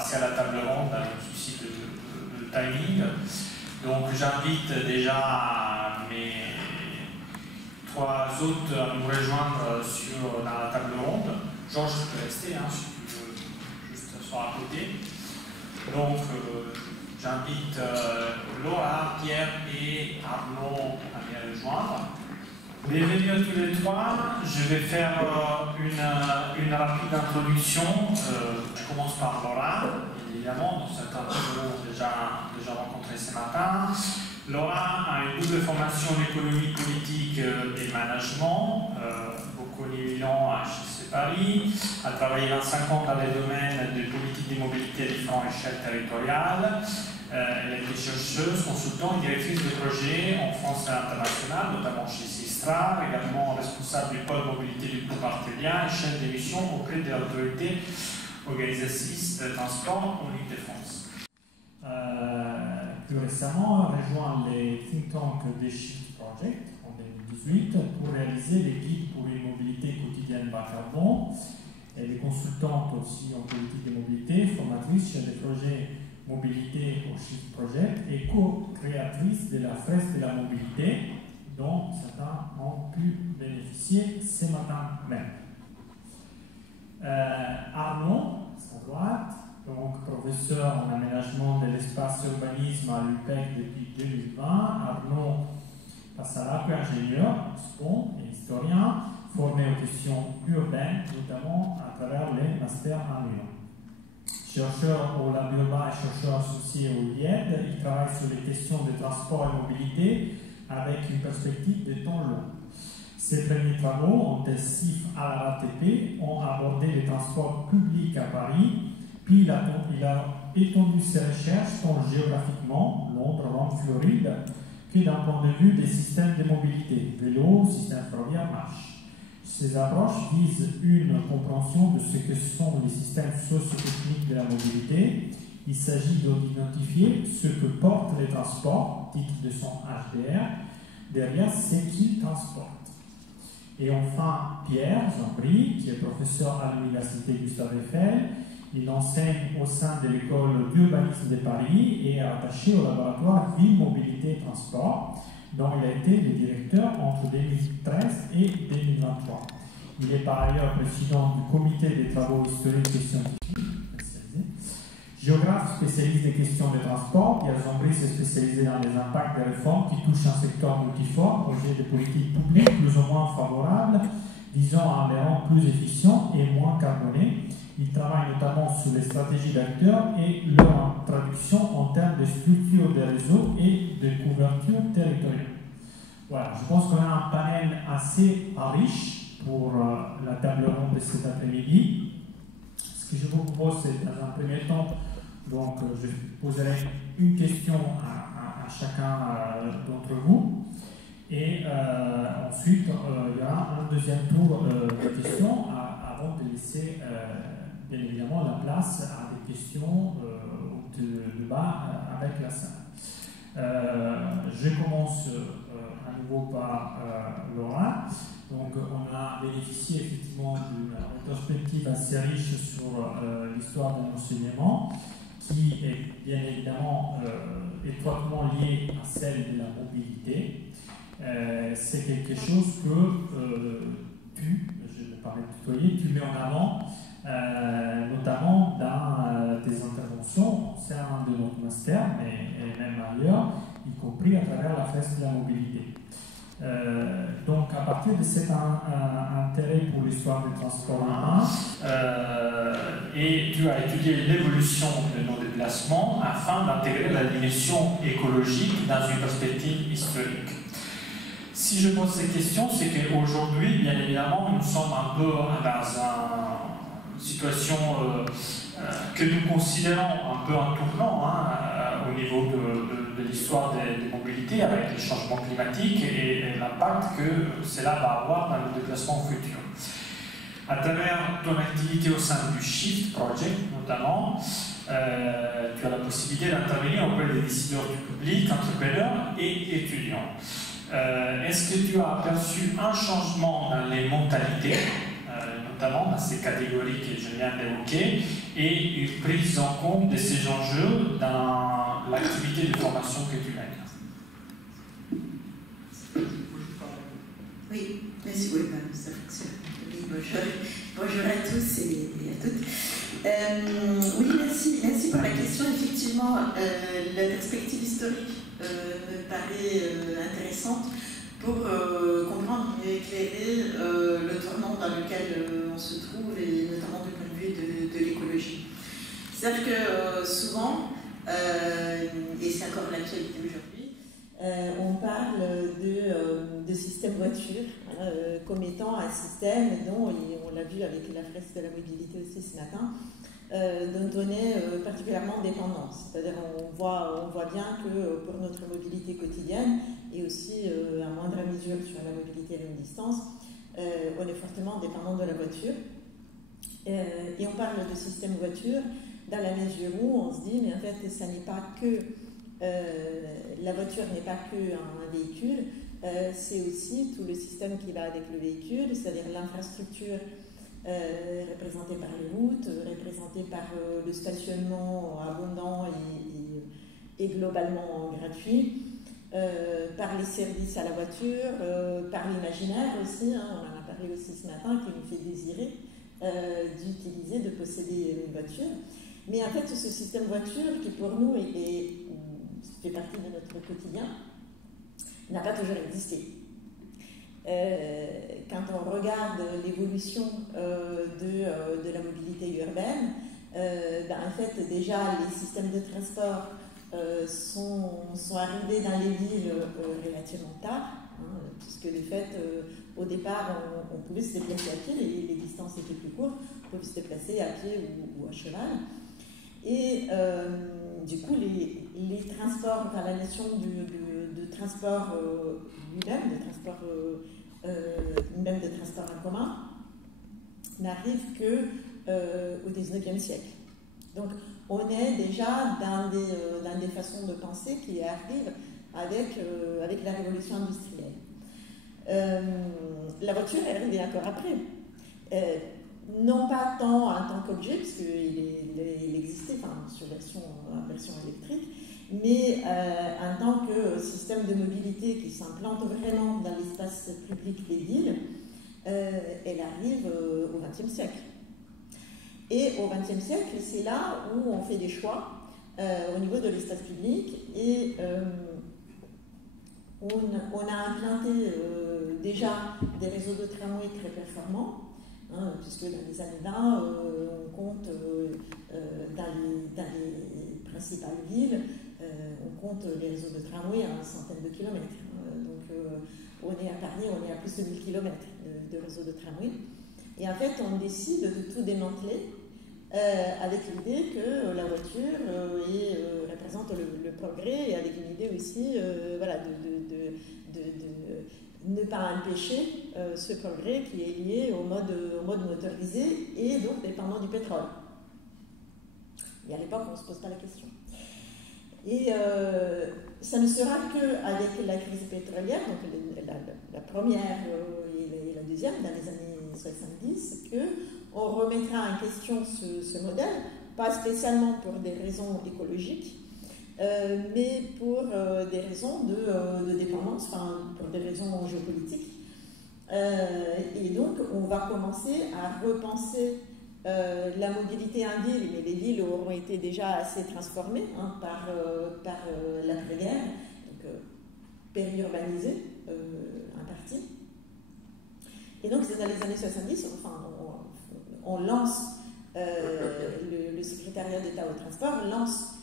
passer à la table ronde dans le souci de timing. Donc j'invite déjà mes trois hôtes à nous rejoindre dans la table ronde. Georges, tu peux rester, hein, si tu veux juste t'asseoir à côté. Donc j'invite Laura, Pierre et Arnaud à me rejoindre. Bienvenue à tous les trois. Je vais faire une rapide introduction. Je commence par Laura, évidemment, dont certains d'entre vous ont déjà rencontré ce matin. Laura a une double formation en économie politique et management, beaucoup Milan à HEC Paris, a travaillé 25 ans dans les domaines de politique de mobilité à différentes échelles territoriales. Elle a été chercheuse, consultante et directrice de projet en France et à l'international, notamment chez Sistra, également responsable du pôle mobilité du groupe Artelia et chef de mission auprès des autorités organisatrices de transport en Île-de-France. Plus récemment, a rejoint les think tanks des Shift Project en 2018 pour réaliser les guides pour une mobilité quotidienne bas carbone. Elle est consultante aussi en politique de mobilité, formatrice chez les projets mobilité au Shift Project et co-créatrice de la fresque de la mobilité dont certains ont pu bénéficier ce matin même. Arnaud, à sa droite, donc professeur en aménagement de l'espace urbanisme à l'UPEC depuis 2020. Arnaud Passaraco, ingénieur, SPON et historien, formé aux questions urbaines, notamment à travers les masters à Milan. Chercheur au Lab Urbain et chercheur associé au IED, il travaille sur les questions de transport et mobilité avec une perspective de temps long. Ses premiers travaux, en intensifs à la RATP, ont abordé les transports publics à Paris, puis il a étendu ses recherches tant géographiquement, Londres, Rome, Floride, que d'un point de vue des systèmes de mobilité, vélo, système ferroviaire, marche. Ces approches visent une compréhension de ce que sont les systèmes socio-techniques de la mobilité. Il s'agit d'identifier ce que portent les transports, titre de son HDR, derrière ce qu'ils transportent. Et enfin, Pierre Jean-Bry, qui est professeur à l'Université Gustave Eiffel. Il enseigne au sein de l'école d'urbanisme de Paris et est attaché au laboratoire Ville, Mobilité et Transport, dont il a été le directeur entre 2013 et 2023. Il est par ailleurs président du comité des travaux historiques et scientifiques. Géographe spécialiste des questions de transport, Pierre Jean-Bry s'est spécialisé dans les impacts des réformes qui touchent un secteur multiforme, projet de politique publique plus ou moins favorable, visant à les rendre plus efficients et moins carbonés. Il travaille notamment sur les stratégies d'acteurs et leur traduction en termes de structure des réseaux et de couverture territoriale. Voilà, je pense qu'on a un panel assez riche pour la table ronde de cet après-midi. Ce que je vous propose, c'est dans un premier temps, donc je poserai une question à chacun d'entre vous. Et ensuite, il y aura un deuxième tour de questions avant de laisser bien évidemment la place à des questions de débat avec la salle. Je commence à nouveau par Laura. Donc, on a bénéficié effectivement d'une rétrospective assez riche sur l'histoire de l'enseignement, qui est bien évidemment étroitement liée à celle de la mobilité. C'est quelque chose que je vais parler de tutoyer, tu mets en avant, notamment dans tes interventions au sein de notre master, mais même ailleurs, y compris à travers la fresque de la mobilité. Donc, à partir de cet intérêt pour l'histoire des transports urbains, et tu as étudié l'évolution de nos déplacements afin d'intégrer la dimension écologique dans une perspective historique. Si je pose cette question, c'est qu'aujourd'hui, bien évidemment, nous sommes un peu dans une situation que nous considérons un peu un tournant au niveau de l'histoire des mobilités avec les changements climatiques et l'impact que cela va avoir dans le déplacement futur. À travers ton activité au sein du Shift Project, notamment, tu as la possibilité d'intervenir auprès des décideurs du public, entrepreneurs et étudiants. Est-ce que tu as aperçu un changement dans les mentalités, notamment ces catégories que je viens d'évoquer, et une prise en compte de ces enjeux dans l'activité de formation que tu mènes. Oui, merci, oui, ça fonctionne. Oui, bonjour à tous et à toutes. Oui, merci pour la question. Effectivement, la perspective historique me paraît intéressante pour comprendre et éclairer le tournant dans lequel on se trouve, et notamment du point de vue de l'écologie. C'est-à-dire que souvent, et c'est encore l'actualité aujourd'hui, on parle de système voiture comme étant un système dont, et on l'a vu avec la fresque de la mobilité aussi ce matin, dont on est particulièrement dépendant. C'est-à-dire on voit bien que pour notre mobilité quotidienne, et aussi à moindre mesure sur la mobilité à longue distance, on est fortement dépendant de la voiture. Et on parle de système voiture dans la mesure où on se dit, mais en fait, ça n'est pas que la voiture n'est pas que un véhicule, c'est aussi tout le système qui va avec le véhicule, c'est-à-dire l'infrastructure représentée par les routes, représentée par le stationnement abondant et globalement gratuit, par les services à la voiture, par l'imaginaire aussi, hein, on en a parlé aussi ce matin, qui nous fait désirer d'utiliser, de posséder une voiture. Mais en fait, ce système voiture, qui pour nous fait partie de notre quotidien, n'a pas toujours existé. Quand on regarde l'évolution de la mobilité urbaine, en fait, déjà, les systèmes de transport sont arrivés dans les villes relativement tard, hein, puisque de fait, au départ, on pouvait se déplacer à pied, les distances étaient plus courtes, on pouvait se déplacer à pied ou à cheval. Et du coup, les transports, enfin, la notion de transport lui-même, même de transport en commun, n'arrive qu'au XIXe siècle. Donc, on est déjà dans des façons de penser qui arrivent avec la révolution industrielle. La voiture est arrivée encore après. Non pas tant en tant qu'objet, parce qu'il existait sur version électrique, mais en tant que système de mobilité qui s'implante vraiment dans l'espace public des villes, elle arrive au XXe siècle. Et au XXe siècle, c'est là où on fait des choix au niveau de l'espace public, et on a implanté déjà des réseaux de tramway très performants, hein, puisque dans les années 20, on compte dans les principales villes, on compte les réseaux de tramway à une centaine de kilomètres. Donc on est à Paris, on est à plus de 1000 kilomètres de réseaux de tramway. Et en fait, on décide de tout démanteler avec l'idée que la voiture représente le progrès, et avec une idée aussi de ne pas empêcher ce progrès qui est lié au mode motorisé et donc dépendant du pétrole. Et à l'époque, on ne se pose pas la question. Et ça ne sera qu'avec la crise pétrolière, donc la première et la deuxième, dans les années 70, qu'on remettra en question ce modèle, pas spécialement pour des raisons écologiques, mais pour des raisons de dépendance, enfin pour des raisons géopolitiques. Et donc, on va commencer à repenser la mobilité en ville, mais les villes auront été déjà assez transformées par l'après-guerre, donc périurbanisées en partie. Et donc, c'est dans les années 70, on lance, le secrétariat d'État au transport lance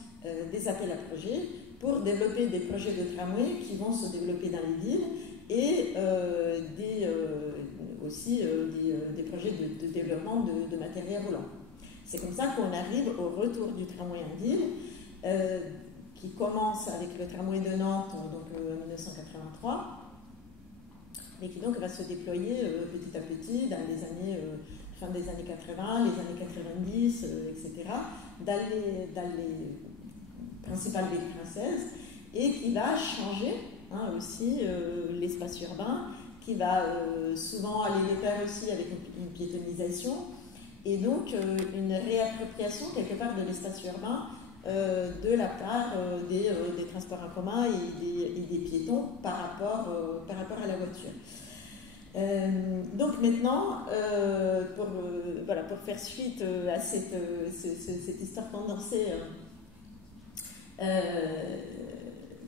des appels à projets pour développer des projets de tramway qui vont se développer dans les villes, et aussi des projets de développement de matériel roulant. C'est comme ça qu'on arrive au retour du tramway en ville, qui commence avec le tramway de Nantes donc, en 1983, et qui donc va se déployer petit à petit dans les années, fin des années 80, les années 90, etc., dans les principales villes françaises, et qui va changer aussi l'espace urbain, qui va souvent aller de pair aussi avec une piétonisation, et donc une réappropriation quelque part de l'espace urbain de la part des transports en commun et des piétons par rapport à la voiture. Donc maintenant, pour faire suite à cette histoire condensée,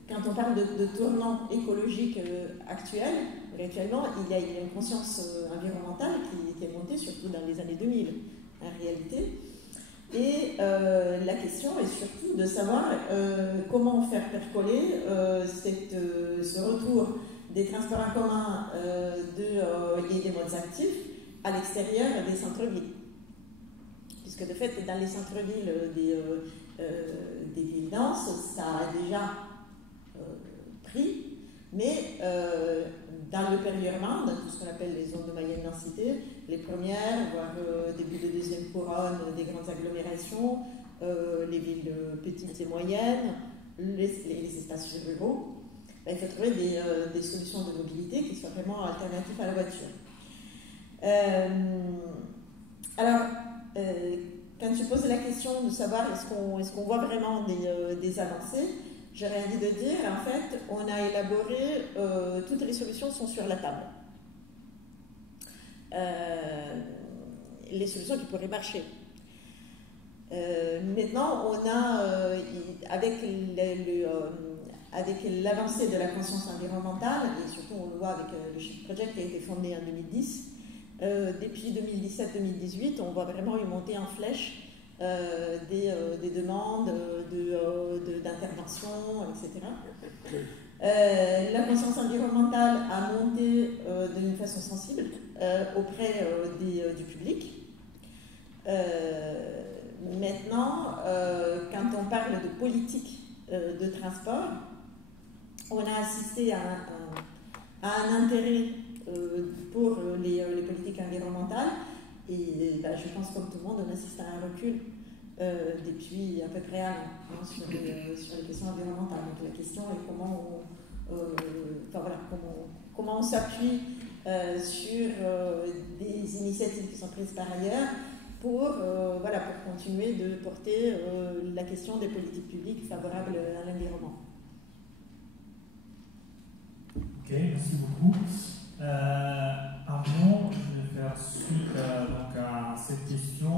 quand on parle de tournant écologique actuellement, il y a une conscience environnementale qui est montée, surtout dans les années 2000, en réalité. Et la question est surtout de savoir comment faire percoler ce retour des transports en commun et des modes actifs à l'extérieur des centres-villes. Puisque de fait, dans les centres-villes des villes denses, ça a déjà pris, mais dans le périurbain, dans tout ce qu'on appelle les zones de moyenne densité, les premières, voire début de deuxième couronne des grandes agglomérations, les villes petites et moyennes, les espaces ruraux, il faut trouver des solutions de mobilité qui soient vraiment alternatives à la voiture. Quand tu poses la question de savoir est-ce qu'on voit vraiment des avancées, j'aurais envie de dire, en fait, on a élaboré, toutes les solutions sont sur la table. Les solutions qui pourraient marcher. Maintenant, on a, avec l'avancée de la conscience environnementale, et surtout on le voit avec le Shift Project qui a été fondé en 2010, depuis 2017-2018, on voit vraiment une montée en flèche des demandes d'intervention, etc. La conscience environnementale a monté d'une façon sensible auprès du public. Maintenant, quand on parle de politique de transport, on a assisté à un intérêt pour les politiques environnementales, et je pense comme tout le monde, on assiste à un recul depuis à peu près un an sur les questions environnementales. Donc la question est comment on s'appuie sur des initiatives qui sont prises par ailleurs pour continuer de porter la question des politiques publiques favorables à l'environnement. Ok, merci beaucoup. Arnaud, je vais faire suite à cette question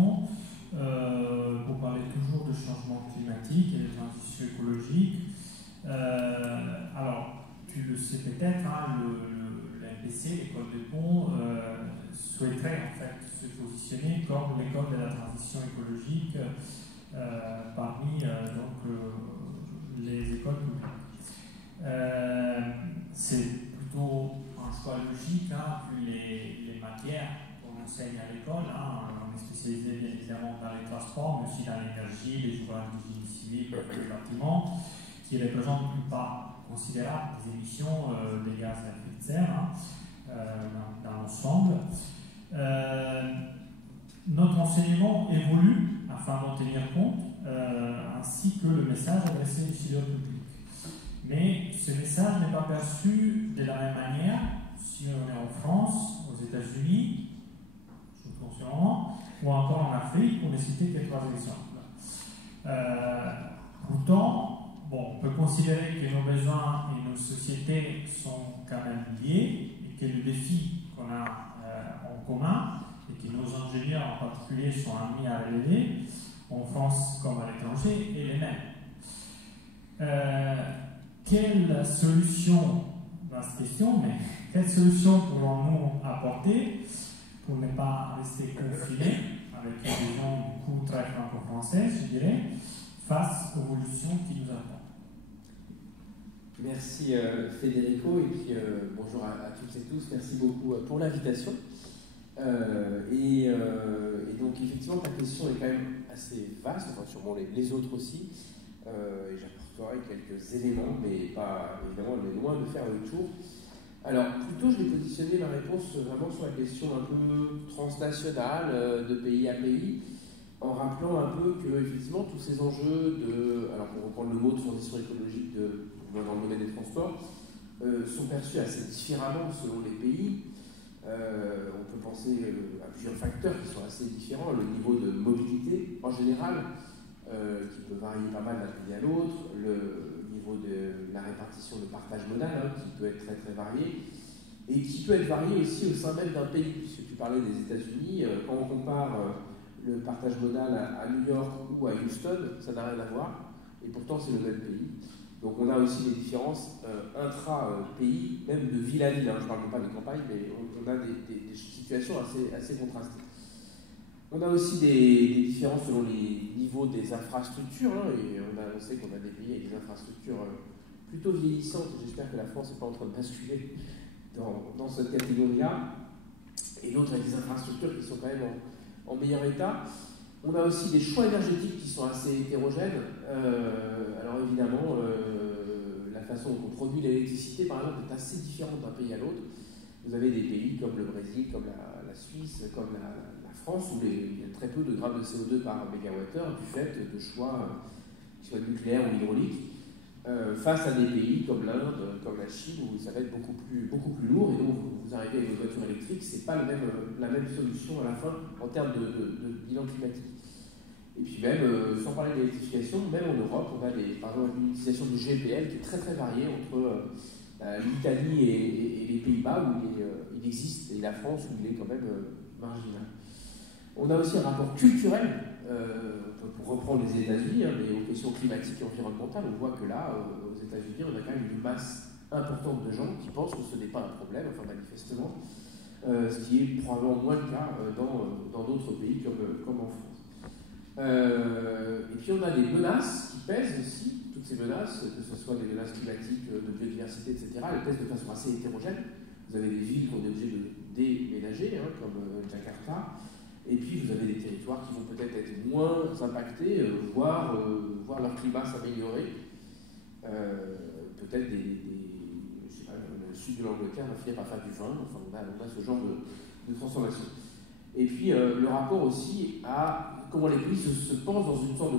pour parler toujours de changement climatique et de transition écologique. Alors, tu le sais peut-être, l'APC, l'école des ponts, souhaiterait en fait se positionner comme l'école de la transition écologique parmi les écoles publiques. C'est plutôt un choix logique, vu les matières qu'on enseigne à l'école. On est spécialisé bien évidemment dans les transports, mais aussi dans l'énergie, les ouvrages du génie civil, les bâtiments, qui représentent une part considérable des émissions des gaz à effet de serre dans l'ensemble. Notre enseignement évolue afin d'en tenir compte, ainsi que le message adressé ici au public. Mais ce message n'est pas perçu de la même manière si on est en France, aux États-Unis, surtout en ce moment, ou encore en Afrique, pour ne citer que 3 exemples. Pourtant, on peut considérer que nos besoins et nos sociétés sont quand même liés et que le défi qu'on a en commun et que nos ingénieurs en particulier sont amenés à relever, en France comme à l'étranger, est les mêmes. Quelle solution, vaste question, mais quelle solution pourrons-nous apporter pour ne pas rester confinés avec une vision du coup très franco-française, je dirais, face aux évolutions qui nous attendent? Merci Federico, et puis bonjour à toutes et tous, merci beaucoup pour l'invitation. Et donc effectivement ta question est quand même assez vaste, enfin sûrement les autres aussi, et j'apporterai quelques éléments, mais pas évidemment on est loin de faire le tour. Alors plutôt je vais positionner ma réponse vraiment sur la question un peu transnationale, de pays à pays, en rappelant un peu que effectivement tous ces enjeux alors pour reprendre le mot de transition écologique dans le domaine des transports, sont perçus assez différemment selon les pays. On peut penser à plusieurs facteurs qui sont assez différents. Le niveau de mobilité en général, qui peut varier pas mal d'un pays à l'autre, le niveau de la répartition de partage modal, qui peut être très très varié, et qui peut être varié aussi au sein même d'un pays, puisque tu parlais des États-Unis. Quand on compare le partage modal à New York ou à Houston, ça n'a rien à voir, et pourtant c'est le même pays. Donc on a aussi des différences intra-pays, même de ville à ville. Je ne parle pas des campagnes, mais on a des situations assez contrastées. On a aussi des différences selon les niveaux des infrastructures, et on sait qu'on a des pays avec des infrastructures plutôt vieillissantes. J'espère que la France n'est pas en train de basculer dans cette catégorie-là, et d'autres avec des infrastructures qui sont quand même en meilleur état. On a aussi des choix énergétiques qui sont assez hétérogènes. Alors évidemment, la façon dont on produit l'électricité, par exemple, est assez différente d'un pays à l'autre. Vous avez des pays comme le Brésil, comme la Suisse, comme la France, où il y a très peu de grammes de CO2 par mégawattheure du fait de choix qui soient nucléaires ou hydrauliques, face à des pays comme l'Inde, comme la Chine, où ça va être beaucoup plus lourd, et donc vous arrivez avec une voiture électrique, c'est pas la même solution à la fin en termes de bilan climatique. Et puis même, sans parler de l'électrification, même en Europe, on a par exemple une utilisation du GPL qui est très très variée entre l'Italie et les Pays-Bas, où il existe, et la France, où il est quand même marginal. On a aussi un rapport culturel, pour reprendre les États-Unis, mais aux questions climatiques et environnementales. On voit que là, aux États-Unis, on a quand même une masse importante de gens qui pensent que ce n'est pas un problème, enfin manifestement, ce qui est probablement moins le cas dans d'autres pays comme en France. Et puis on a des menaces qui pèsent aussi, toutes ces menaces, que ce soit des menaces climatiques, de biodiversité, etc., elles pèsent de façon assez hétérogène. Vous avez des villes qu'on est obligé de déménager, comme Jakarta, et puis vous avez des territoires qui vont peut-être être moins impactés, voire leur climat s'améliorer. Peut-être je sais pas, le sud de l'Angleterre va finir par faire du vin, enfin on a ce genre de transformation. Et puis le rapport aussi à comment les pays se pensent dans une sorte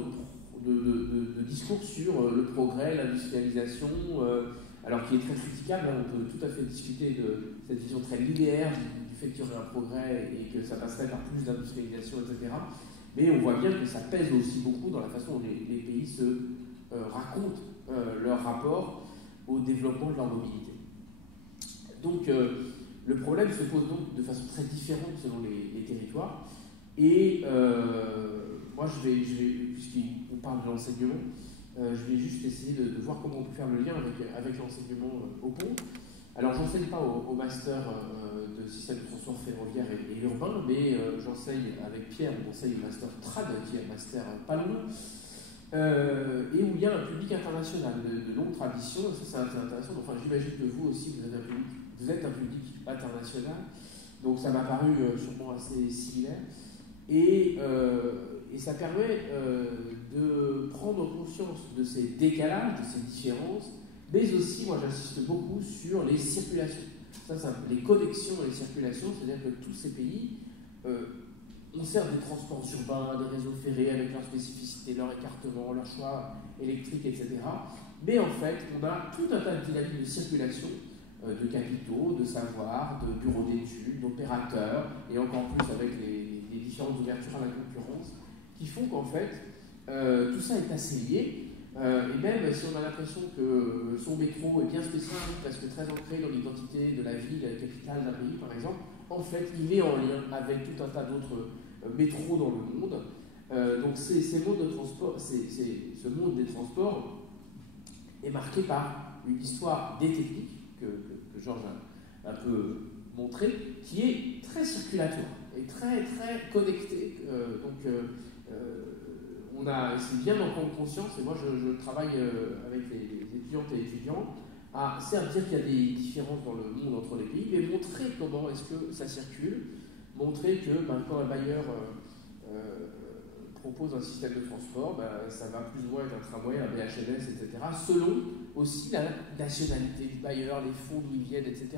de discours sur le progrès, l'industrialisation, alors qui est très critiquable. On peut tout à fait discuter de cette vision très linéaire du fait qu'il y aurait un progrès et que ça passerait par plus d'industrialisation, etc. Mais on voit bien que ça pèse aussi beaucoup dans la façon dont les pays se racontent leur rapport au développement de leur mobilité. Donc le problème se pose donc de façon très différente selon les territoires. Et moi, puisqu'on parle de l'enseignement, je vais juste essayer de voir comment on peut faire le lien avec l'enseignement au pont. Alors, j'enseigne pas au master de système de transport ferroviaire et urbain, mais j'enseigne avec Pierre, on enseigne le master TRAD, qui est un master pas long, et où il y a un public international de longue tradition, et ça c'est intéressant. Enfin, j'imagine que vous aussi, vous êtes un public international, donc ça m'a paru sûrement assez similaire. Et ça permet de prendre conscience de ces décalages, de ces différences, mais aussi, moi j'insiste beaucoup sur les circulations. Ça, les connexions et les circulations, c'est-à-dire que tous ces pays ont certes des transports urbains, des réseaux ferrés avec leurs spécificités, leur écartement, leur choix électrique, etc. Mais en fait, on a tout un tas de dynamiques de circulation de capitaux, de savoir, de bureaux d'études, d'opérateurs, et encore plus avec les différentes ouvertures à la concurrence, qui font qu'en fait, tout ça est assez lié. Et même si on a l'impression que son métro est bien spécifique parce que très ancré dans l'identité de la ville capitale d'un pays, par exemple, en fait, il est en lien avec tout un tas d'autres métros dans le monde. Donc ce monde des transports est marqué par une histoire des techniques que Georges a un peu montré, qui est très circulatoire et très très connectée. C'est bien d'en prendre conscience, et moi je travaille avec les étudiantes et étudiants à certes dire qu'il y a des différences dans le monde entre les pays, mais montrer comment est-ce que ça circule, montrer que quand un bailleur propose un système de transport, ça va plus ou moins être un tramway, un BHLS, etc., selon aussi la nationalité du bailleur, les fonds d'où ils viennent, etc.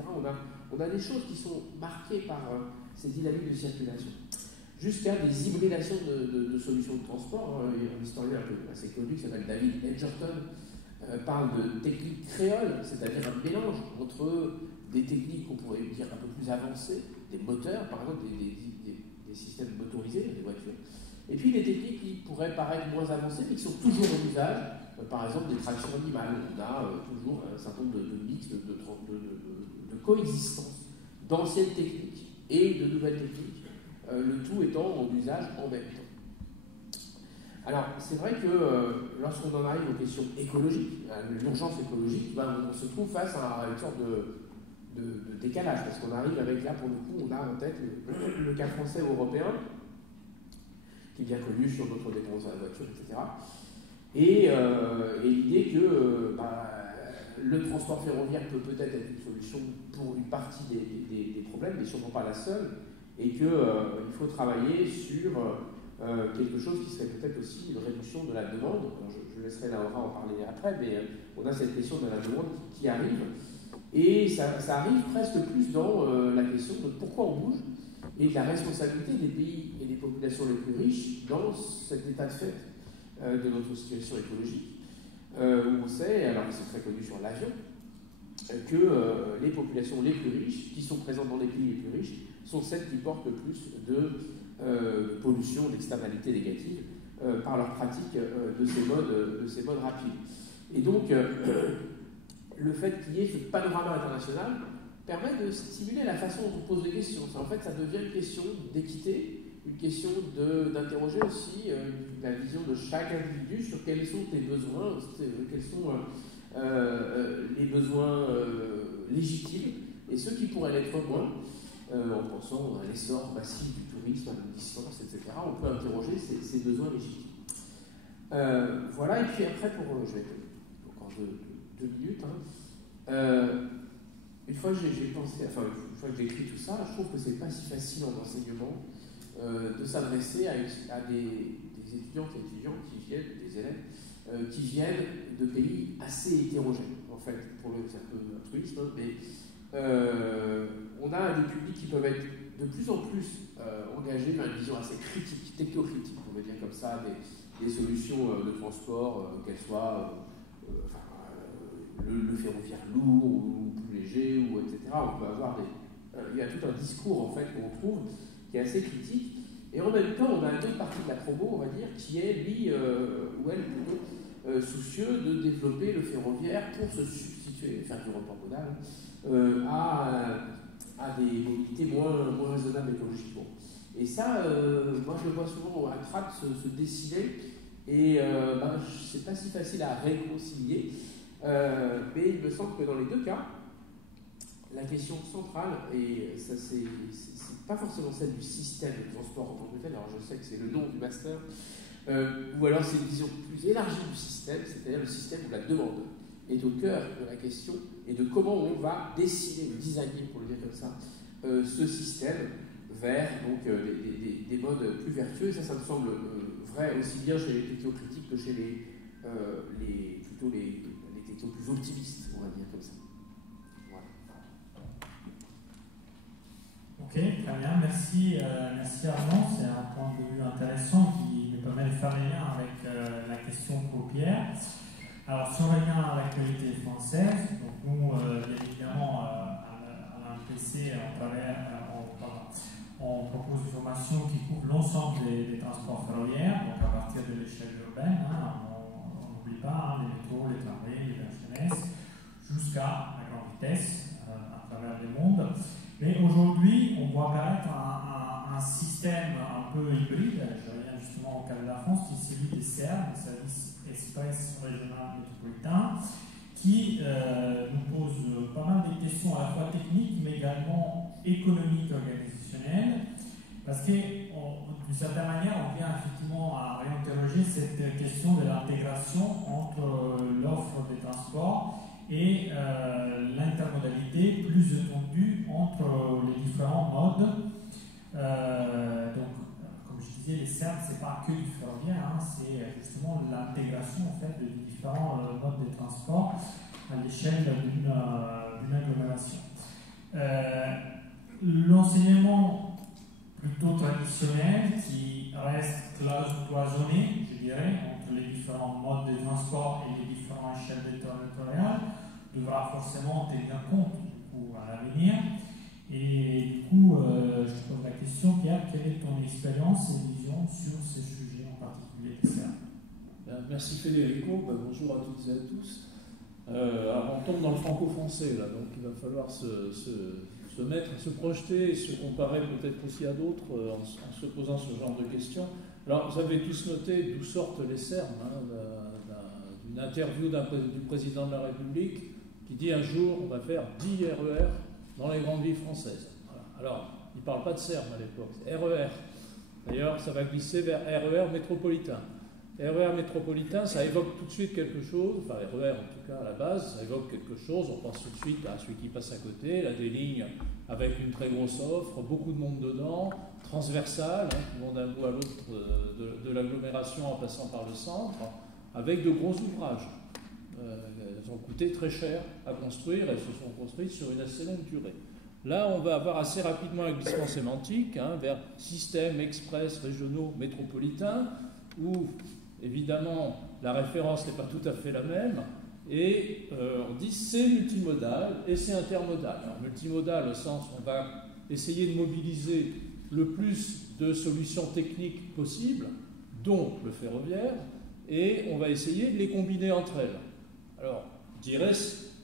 On a des choses qui sont marquées par ces dynamiques de circulation, jusqu'à des hybridations de solutions de transport. Il y a un historien assez connu qui s'appelle David Edgerton, parle de techniques créoles, c'est-à-dire un mélange entre des techniques qu'on pourrait dire un peu plus avancées, des moteurs, par exemple, des systèmes motorisés, des voitures, et puis des techniques qui pourraient paraître moins avancées, mais qui sont toujours en usage, par exemple des tractions animales. On a toujours un certain nombre de mix, de coexistence d'anciennes techniques et de nouvelles techniques, le tout étant en usage en même temps. Alors, c'est vrai que lorsqu'on en arrive aux questions écologiques, à l'urgence écologique, on se trouve face à une sorte de décalage, parce qu'on arrive avec, là, pour le coup, on a en tête le cas français ou européen, qui est bien connu sur notre dépense à la voiture, etc. Et l'idée que le transport ferroviaire peut peut-être être une solution pour une partie des problèmes, mais sûrement pas la seule, et qu'il faut travailler sur quelque chose qui serait peut-être aussi une réduction de la demande. Alors, je laisserai Laura en parler après, mais on a cette question de la demande qui arrive, et ça arrive presque plus dans la question de pourquoi on bouge, et de la responsabilité des pays et des populations les plus riches dans cet état de fait de notre situation écologique, où on sait, alors c'est très connu sur l'avion, que les populations les plus riches, qui sont présentes dans les pays les plus riches, sont celles qui portent le plus de pollution, d'externalités négatives par leur pratique de ces modes rapides. Et donc, le fait qu'il y ait ce panorama international permet de stimuler la façon dont on pose les questions. En fait, ça devient une question d'équité, une question d'interroger aussi la vision de chaque individu sur quels sont tes besoins, quels sont les besoins légitimes et ceux qui pourraient l'être moins, en pensant à l'essor massif du tourisme, à la distance, etc. On peut interroger ces besoins légitimes. Voilà, et puis après, je vais encore deux minutes. Une fois que j'ai pensé, une fois que j'ai écrit tout ça, je trouve que c'est pas si facile en enseignement de s'adresser à des étudiantes et étudiants qui viennent, des élèves, qui viennent de pays assez hétérogènes. En fait, c'est un peu altruiste, mais on a des publics qui peuvent être de plus en plus engagés dans une vision assez critique, technocritique, on va dire comme ça, des solutions de transport, qu'elles soient le ferroviaire lourd ou plus léger, ou etc. On peut avoir il y a tout un discours en fait qu'on trouve qui est assez critique. Et en même temps, on a une autre partie de la promo, on va dire, qui est lui ou elle plutôt soucieux de développer le ferroviaire pour se substituer, faire du report modal, à des mobilités moins raisonnables écologiquement. Et ça, moi je le vois souvent à Trappes se dessiner, et c'est pas si facile à réconcilier. Mais il me semble que dans les deux cas, la question centrale, et ça c'est pas forcément celle du système de transport en tant que tel, alors je sais que c'est le nom du master, ou alors c'est une vision plus élargie du système, c'est-à-dire le système où la demande est au cœur de la question, et de comment on va dessiner, ou designer, pour le dire comme ça, ce système vers donc, des modes plus vertueux. Ça me semble vrai aussi bien chez les technocritiques que chez les technos plus optimistes, on va dire comme ça. Voilà. Ok, très bien, merci Armand. C'est un point de vue intéressant qui nous permet de faire le lien avec la question pour Pierre. Alors, sur le lien à l'actualité française, donc nous, bien évidemment, à l'AMPC, on propose une formation qui couvre l'ensemble des transports ferroviaires, donc à partir de l'échelle urbaine, on n'oublie pas, les métros, les tramways, les VHNS, jusqu'à la grande vitesse à travers le monde. Mais aujourd'hui, on voit apparaître un système un peu hybride, je reviens justement au cas de la France, qui est celui des SER, des services express régional métropolitain, qui nous pose pas mal de questions à la fois techniques, mais également économiques, organisationnelles, parce que d'une certaine manière, on vient effectivement à réinterroger cette question de l'intégration entre l'offre des transports et l'intermodalité plus étendue entre les différents modes. Donc, comme je disais, les SER, ce n'est pas que du ferroviaire, c'est justement l'intégration en fait, de différents modes de transport à l'échelle d'une agglomération. L'enseignement plutôt traditionnel qui reste cloisonné, je dirais, entre les différents modes de transport et les différentes échelles territoriales devra forcément tenir compte du coup, à l'avenir. Et du coup, je te pose la question, Pierre, quelle est ton expérience et vision sur ces sujets, en particulier les CERN? Merci Federico, bonjour à toutes et à tous. Alors on tombe dans le franco-français là, donc il va falloir se mettre, se projeter et se comparer peut-être aussi à d'autres en se posant ce genre de questions. Alors vous avez tous noté d'où sortent les CERN, d'une interview du président de la République qui dit un jour on va faire 10 RER dans les grandes villes françaises. Voilà. Alors il ne parle pas de CERN à l'époque, c'est RER. D'ailleurs ça va glisser vers RER métropolitain. RER métropolitain, ça évoque tout de suite quelque chose, enfin RER en tout cas à la base, ça évoque quelque chose, on pense tout de suite à celui qui passe à côté, là des lignes avec une très grosse offre, beaucoup de monde dedans, transversales, qui vont d'un bout à l'autre de l'agglomération en passant par le centre, avec de gros ouvrages. Elles ont coûté très cher à construire, elles se sont construites sur une assez longue durée. Là, on va avoir assez rapidement un glissement sémantique vers systèmes express régionaux métropolitains, où évidemment, la référence n'est pas tout à fait la même, et on dit c'est multimodal et c'est intermodal. Alors, multimodal au sens où on va essayer de mobiliser le plus de solutions techniques possibles, dont le ferroviaire, et on va essayer de les combiner entre elles. Alors, je dirais,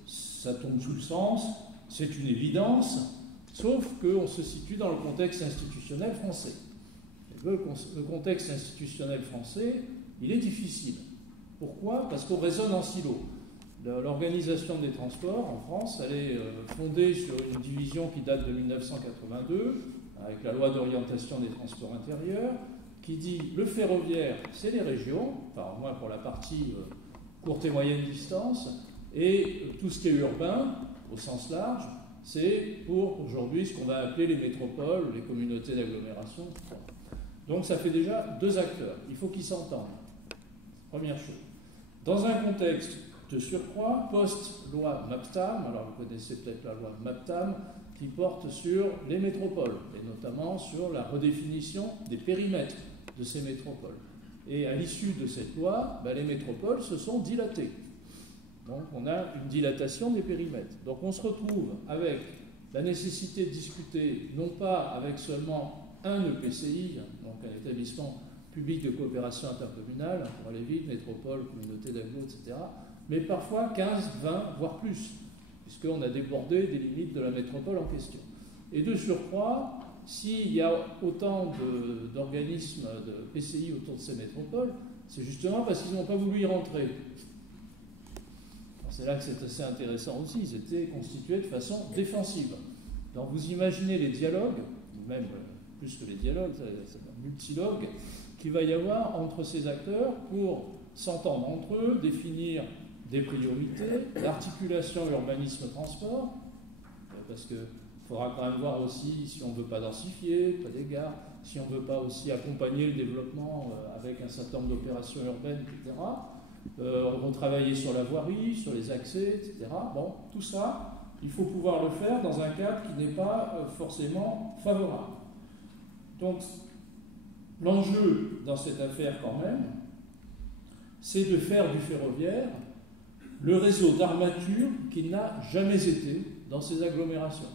ça tombe sous le sens, c'est une évidence, sauf qu'on se situe dans le contexte institutionnel français. Le contexte institutionnel français, il est difficile. Pourquoi? Parce qu'on raisonne en silo. L'organisation des transports en France, elle est fondée sur une division qui date de 1982, avec la loi d'orientation des transports intérieurs, qui dit le ferroviaire, c'est les régions, enfin au moins pour la partie courte et moyenne distance, et tout ce qui est urbain, au sens large, c'est pour aujourd'hui ce qu'on va appeler les métropoles, les communautés d'agglomération, etc. Donc ça fait déjà deux acteurs, il faut qu'ils s'entendent. Première chose. Dans un contexte de surcroît, post-loi MAPTAM, alors vous connaissez peut-être la loi MAPTAM, qui porte sur les métropoles, et notamment sur la redéfinition des périmètres de ces métropoles. Et à l'issue de cette loi, les métropoles se sont dilatées. Donc on a une dilatation des périmètres. Donc on se retrouve avec la nécessité de discuter, non pas avec seulement un EPCI, donc un établissement public de coopération intercommunale, pour aller vite, métropole, communauté d'agglo, etc., mais parfois 15, 20, voire plus, puisqu'on a débordé des limites de la métropole en question. Et de surcroît, s'il y a autant d'organismes de PCI autour de ces métropoles, c'est justement parce qu'ils n'ont pas voulu y rentrer. C'est là que c'est assez intéressant aussi, ils étaient constitués de façon défensive. Donc vous imaginez les dialogues, ou même plus que les dialogues, c'est un multilogue, qu'il va y avoir entre ces acteurs pour s'entendre entre eux, définir des priorités, l'articulation urbanisme-transport, parce qu'il faudra quand même voir aussi si on ne veut pas densifier, pas d'égards, si on ne veut pas aussi accompagner le développement avec un certain nombre d'opérations urbaines, etc. On va travailler sur la voirie, sur les accès, etc. Bon, tout ça, il faut pouvoir le faire dans un cadre qui n'est pas forcément favorable. Donc, l'enjeu dans cette affaire quand même, c'est de faire du ferroviaire le réseau d'armature qu'il n'a jamais été dans ces agglomérations.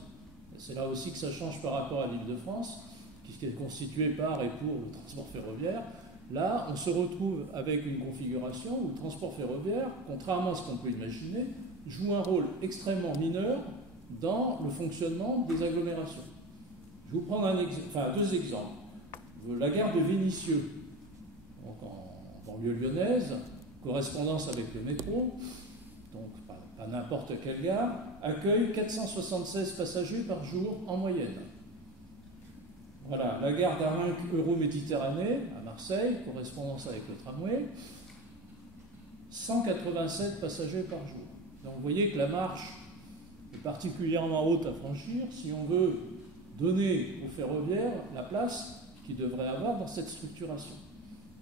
C'est là aussi que ça change par rapport à l'Île-de-France, qui est constituée par et pour le transport ferroviaire. Là, on se retrouve avec une configuration où le transport ferroviaire, contrairement à ce qu'on peut imaginer, joue un rôle extrêmement mineur dans le fonctionnement des agglomérations. Je vais vous prendre deux exemples. La gare de Vénissieux, donc en banlieue lyonnaise, correspondance avec le métro, donc pas n'importe quelle gare, accueille 476 passagers par jour en moyenne. Voilà, la gare d'Arinque Euro-Méditerranée à Marseille, correspondance avec le tramway, 187 passagers par jour. Donc vous voyez que la marche est particulièrement haute à franchir si on veut donner aux ferroviaires la place qu'ils devraient avoir dans cette structuration.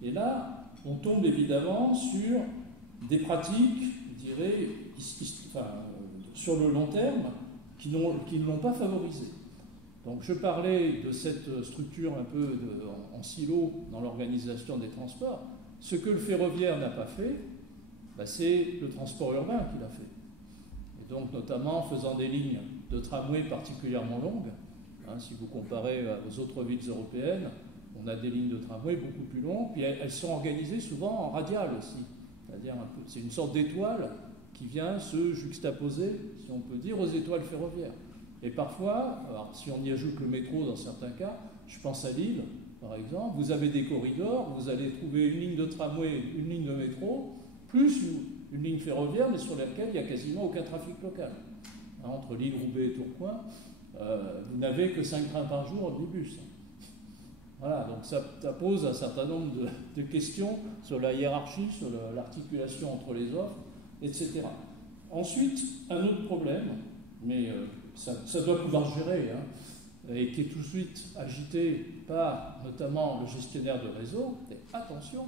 Et là, on tombe évidemment sur des pratiques, je dirais, sur le long terme, qui ne l'ont pas favorisé. Donc je parlais de cette structure un peu en silo dans l'organisation des transports. Ce que le ferroviaire n'a pas fait, c'est le transport urbain qu'il a fait. Et donc, notamment en faisant des lignes de tramway particulièrement longues. Si vous comparez aux autres villes européennes, on a des lignes de tramway beaucoup plus longues, puis elles sont organisées souvent en radial aussi. C'est-à-dire, c'est une sorte d'étoile qui vient se juxtaposer, si on peut dire, aux étoiles ferroviaires. Et parfois, alors, si on y ajoute le métro dans certains cas, je pense à Lille, par exemple, vous avez des corridors, vous allez trouver une ligne de tramway, une ligne de métro, plus une ligne ferroviaire, mais sur laquelle il n'y a quasiment aucun trafic local. Entre Lille, Roubaix et Tourcoing, vous n'avez que 5 trains par jour omnibus. Voilà, donc ça pose un certain nombre de questions sur la hiérarchie, sur l'articulation entre les offres, etc. Ensuite, un autre problème, mais ça doit pouvoir se gérer, et qui est tout de suite agité par notamment le gestionnaire de réseau, et attention,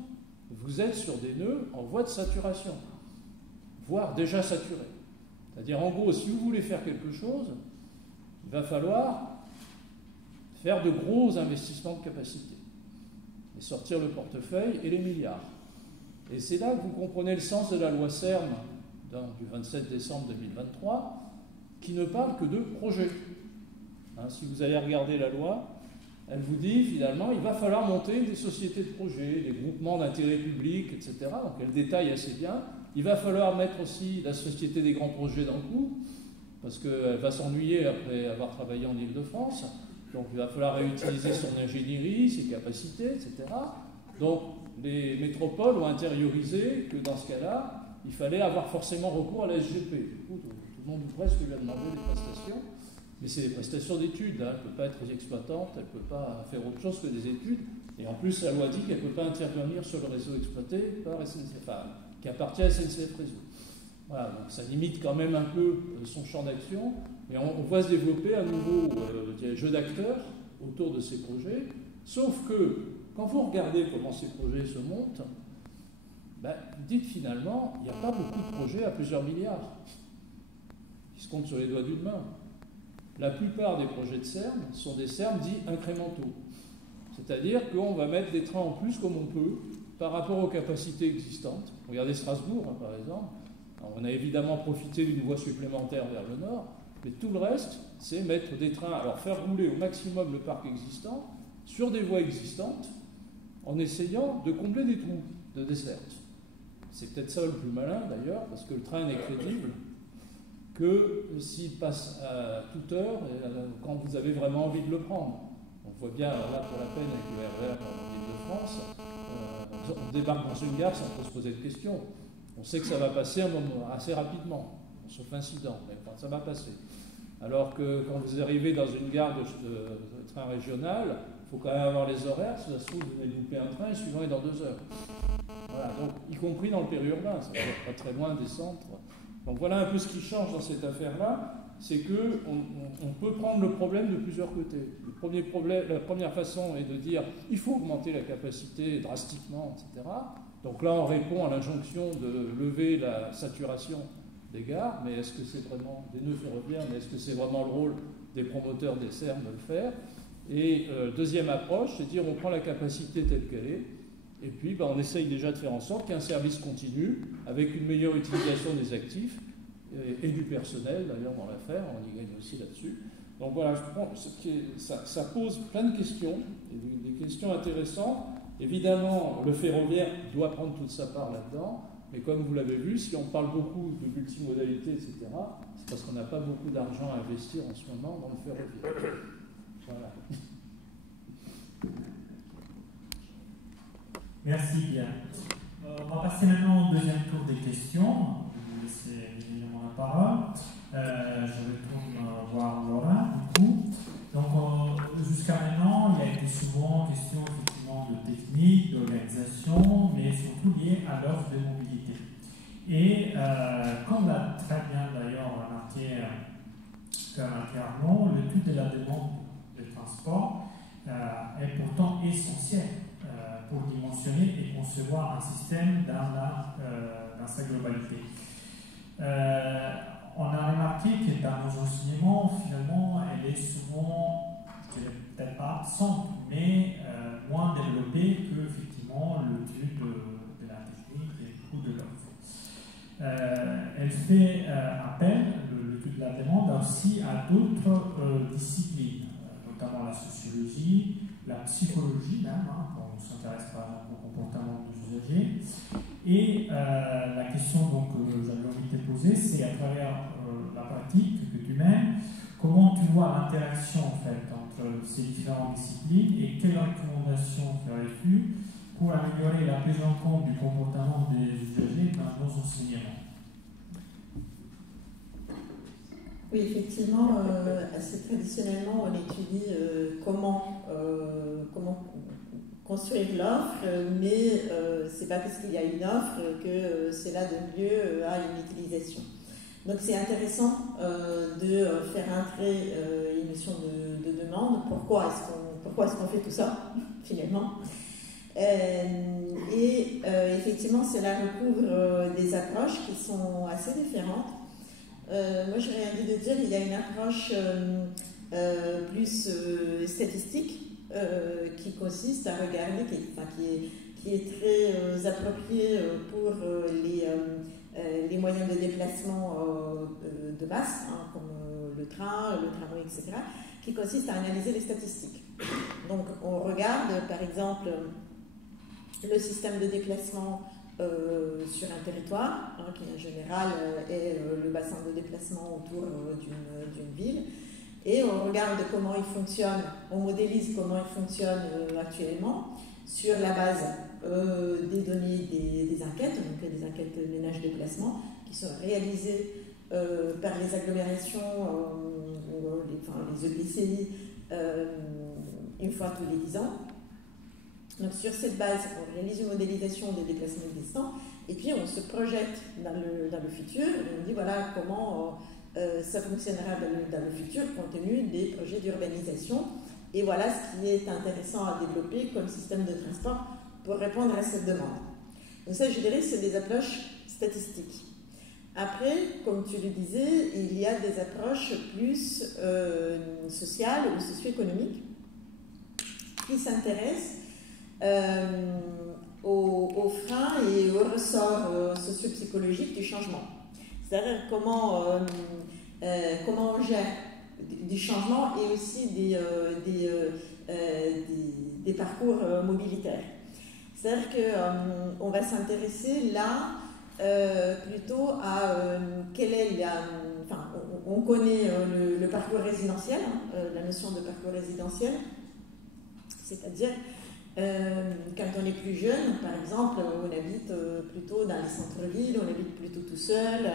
vous êtes sur des nœuds en voie de saturation, voire déjà saturés. C'est-à-dire, en gros, si vous voulez faire quelque chose, il va falloir faire de gros investissements de capacité et sortir le portefeuille et les milliards. Et c'est là que vous comprenez le sens de la loi CERM du 27 décembre 2023, qui ne parle que de projets. Si vous allez regarder la loi, elle vous dit finalement il va falloir monter des sociétés de projets, des groupements d'intérêt public, etc. Donc elle détaille assez bien. Il va falloir mettre aussi la Société des grands projets dans le coup, parce qu'elle va s'ennuyer après avoir travaillé en Île-de-France. Donc il va falloir réutiliser son ingénierie, ses capacités, etc. Donc les métropoles ont intériorisé que dans ce cas-là, il fallait avoir forcément recours à la SGP. Du coup, tout le monde ou presque lui a demandé des prestations. Mais c'est des prestations d'études, elle ne peut pas être exploitante, elle ne peut pas faire autre chose que des études. Et en plus, la loi dit qu'elle ne peut pas intervenir sur le réseau exploité par SNCF, qui appartient à SNCF Réseau. Voilà, donc ça limite quand même un peu son champ d'action, mais on voit se développer un nouveau jeu d'acteurs autour de ces projets, sauf que quand vous regardez comment ces projets se montent, vous dites finalement, il n'y a pas beaucoup de projets à plusieurs milliards, qui se comptent sur les doigts d'une main. La plupart des projets de CERM sont des CERM dits incrémentaux. C'est-à-dire qu'on va mettre des trains en plus comme on peut par rapport aux capacités existantes. Regardez Strasbourg, par exemple. Alors, on a évidemment profité d'une voie supplémentaire vers le nord, mais tout le reste, c'est mettre des trains, alors faire rouler au maximum le parc existant sur des voies existantes en essayant de combler des trous de desserte. C'est peut-être ça le plus malin d'ailleurs, parce que le train n'est crédible que s'il passe à toute heure, quand vous avez vraiment envie de le prendre. On voit bien, alors là, pour la peine, avec le RER en Île-de-France, on débarque dans une gare sans trop se poser de questions. On sait que ça va passer un moment, assez rapidement, sauf incident, mais enfin, ça va passer. Alors que quand vous arrivez dans une gare de train régional, il faut quand même avoir les horaires, si ça se trouve, vous allez louper un train, et suivant est dans 2 heures. Voilà, donc, y compris dans le périurbain, ça va être pas très loin des centres. Donc voilà un peu ce qui change dans cette affaire-là, c'est qu'on peut prendre le problème de plusieurs côtés. La première façon est de dire il faut augmenter la capacité drastiquement, etc. Donc là, on répond à l'injonction de lever la saturation des gares, mais est-ce que c'est vraiment des nœuds ferroviaires, mais est-ce que c'est vraiment le rôle des promoteurs des CERM de le faire? Et deuxième approche, c'est de dire on prend la capacité telle qu'elle est, et puis on essaye déjà de faire en sorte qu'il y ait un service continu, avec une meilleure utilisation des actifs et du personnel, d'ailleurs dans l'affaire, on y gagne aussi là-dessus. Donc voilà, je pense que ça pose plein de questions, des questions intéressantes. Évidemment, le ferroviaire doit prendre toute sa part là-dedans, mais comme vous l'avez vu, si on parle beaucoup de multimodalité, etc., c'est parce qu'on n'a pas beaucoup d'argent à investir en ce moment dans le ferroviaire. Voilà. Merci bien. On va passer maintenant au deuxième tour des questions. Je vais vous laisser évidemment la parole. Je retourne voir Laura, du coup. Donc, jusqu'à maintenant, il a été souvent question effectivement de technique, d'organisation, mais surtout lié à l'offre de mobilité. Et comme l'a très bien d'ailleurs remarqué Arnaud, le tout de la demande de transport est pourtant essentiel pour dimensionner et concevoir un système dans sa globalité. On a remarqué que dans nos enseignements, finalement, elle est souvent, je dirais peut-être pas absente, mais moins développée que effectivement l'étude elle fait appel, l'étude de la demande, aussi à d'autres disciplines, notamment la sociologie, la psychologie même, quand on s'intéresse par exemple au comportement des usagers. Et la question que j'avais envie de te poser, c'est à travers la pratique que tu mènes, comment tu vois l'interaction en fait entre ces différentes disciplines et quelles recommandations ferais-tu pour améliorer la prise en compte du comportement des usagers dans nos enseignements? Oui, effectivement, assez traditionnellement, on étudie comment construire l'offre, mais c'est pas parce qu'il y a une offre que cela donne lieu à une utilisation. Donc c'est intéressant de faire entrer une notion de demande. Pourquoi est-ce qu'on fait tout ça, finalement? Effectivement, cela recouvre des approches qui sont assez différentes. Moi, j'aurais envie de dire qu'il y a une approche plus statistique qui consiste à regarder, qui est très appropriée pour les moyens de déplacement de masse, comme le train, le tramway, etc., qui consiste à analyser les statistiques. Donc, on regarde, par exemple, le système de déplacement sur un territoire, qui en général est le bassin de déplacement autour d'une ville, et on regarde comment il fonctionne, on modélise comment il fonctionne actuellement sur la base des données des enquêtes, donc des enquêtes de ménage-déplacement, qui sont réalisées par les agglomérations, les EPCI, une fois tous les 10 ans. Donc sur cette base, on réalise une modélisation des déplacements existants et puis on se projette dans le futur et on dit voilà comment ça fonctionnera dans le futur compte tenu des projets d'urbanisation et voilà ce qui est intéressant à développer comme système de transport pour répondre à cette demande. Donc ça, je dirais, c'est des approches statistiques. Après, comme tu le disais, il y a des approches plus sociales ou socio-économiques qui s'intéressent aux freins et aux ressorts socio-psychologiques du changement. C'est-à-dire comment on gère du changement et aussi des parcours mobilitaires. C'est-à-dire qu'on va s'intéresser là plutôt à quelle est on connaît le parcours résidentiel, la notion de parcours résidentiel, c'est-à-dire quand on est plus jeune, par exemple, on habite plutôt dans les centres-villes, on habite plutôt tout seul.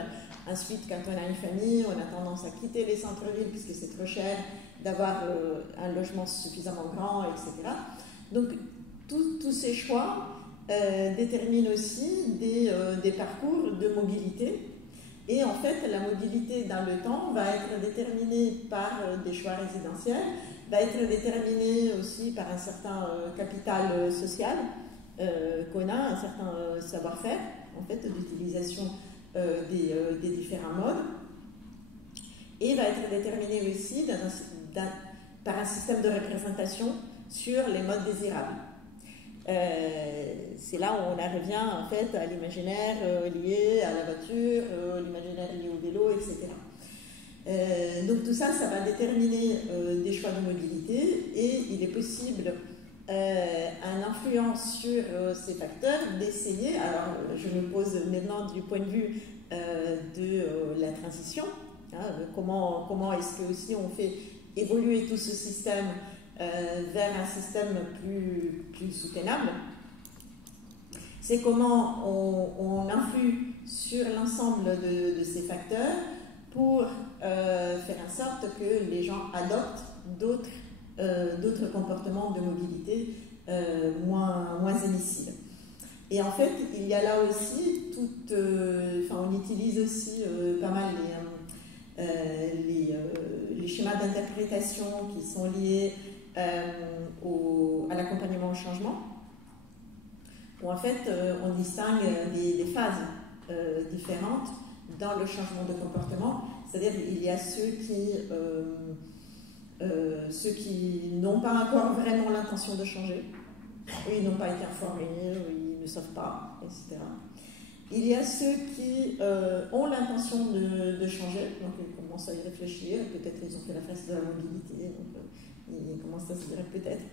Ensuite, quand on a une famille, on a tendance à quitter les centres-villes puisque c'est trop cher d'avoir un logement suffisamment grand, etc. Donc, tous ces choix déterminent aussi des parcours de mobilité. Et en fait, la mobilité dans le temps va être déterminée par des choix résidentiels, va être déterminée aussi par un certain capital social qu'on a, un certain savoir-faire en fait, d'utilisation des différents modes, et va être déterminée aussi par un système de représentation sur les modes désirables. C'est là où on en revient en fait à l'imaginaire lié à la voiture, l'imaginaire lié au vélo, etc. Donc tout ça, ça va déterminer des choix de mobilité et il est possible, en influence sur ces facteurs, d'essayer, alors je me pose maintenant du point de vue de la transition, comment est-ce que aussi on fait évoluer tout ce système vers un système plus soutenable. C'est comment on influe sur l'ensemble de ces facteurs pour faire en sorte que les gens adoptent d'autres comportements de mobilité moins émissibles. Et en fait, il y a là aussi on utilise aussi pas mal les schémas d'interprétation qui sont liés à l'accompagnement au changement, où en fait on distingue des phases différentes dans le changement de comportement. C'est-à-dire qu'il y a ceux qui n'ont pas encore vraiment l'intention de changer, ils n'ont pas été informés, ils ne savent pas, etc. Il y a ceux qui ont l'intention de changer, donc ils commencent à y réfléchir, peut-être ils ont fait la phase de la mobilité, donc ils commencent à se dire peut-être.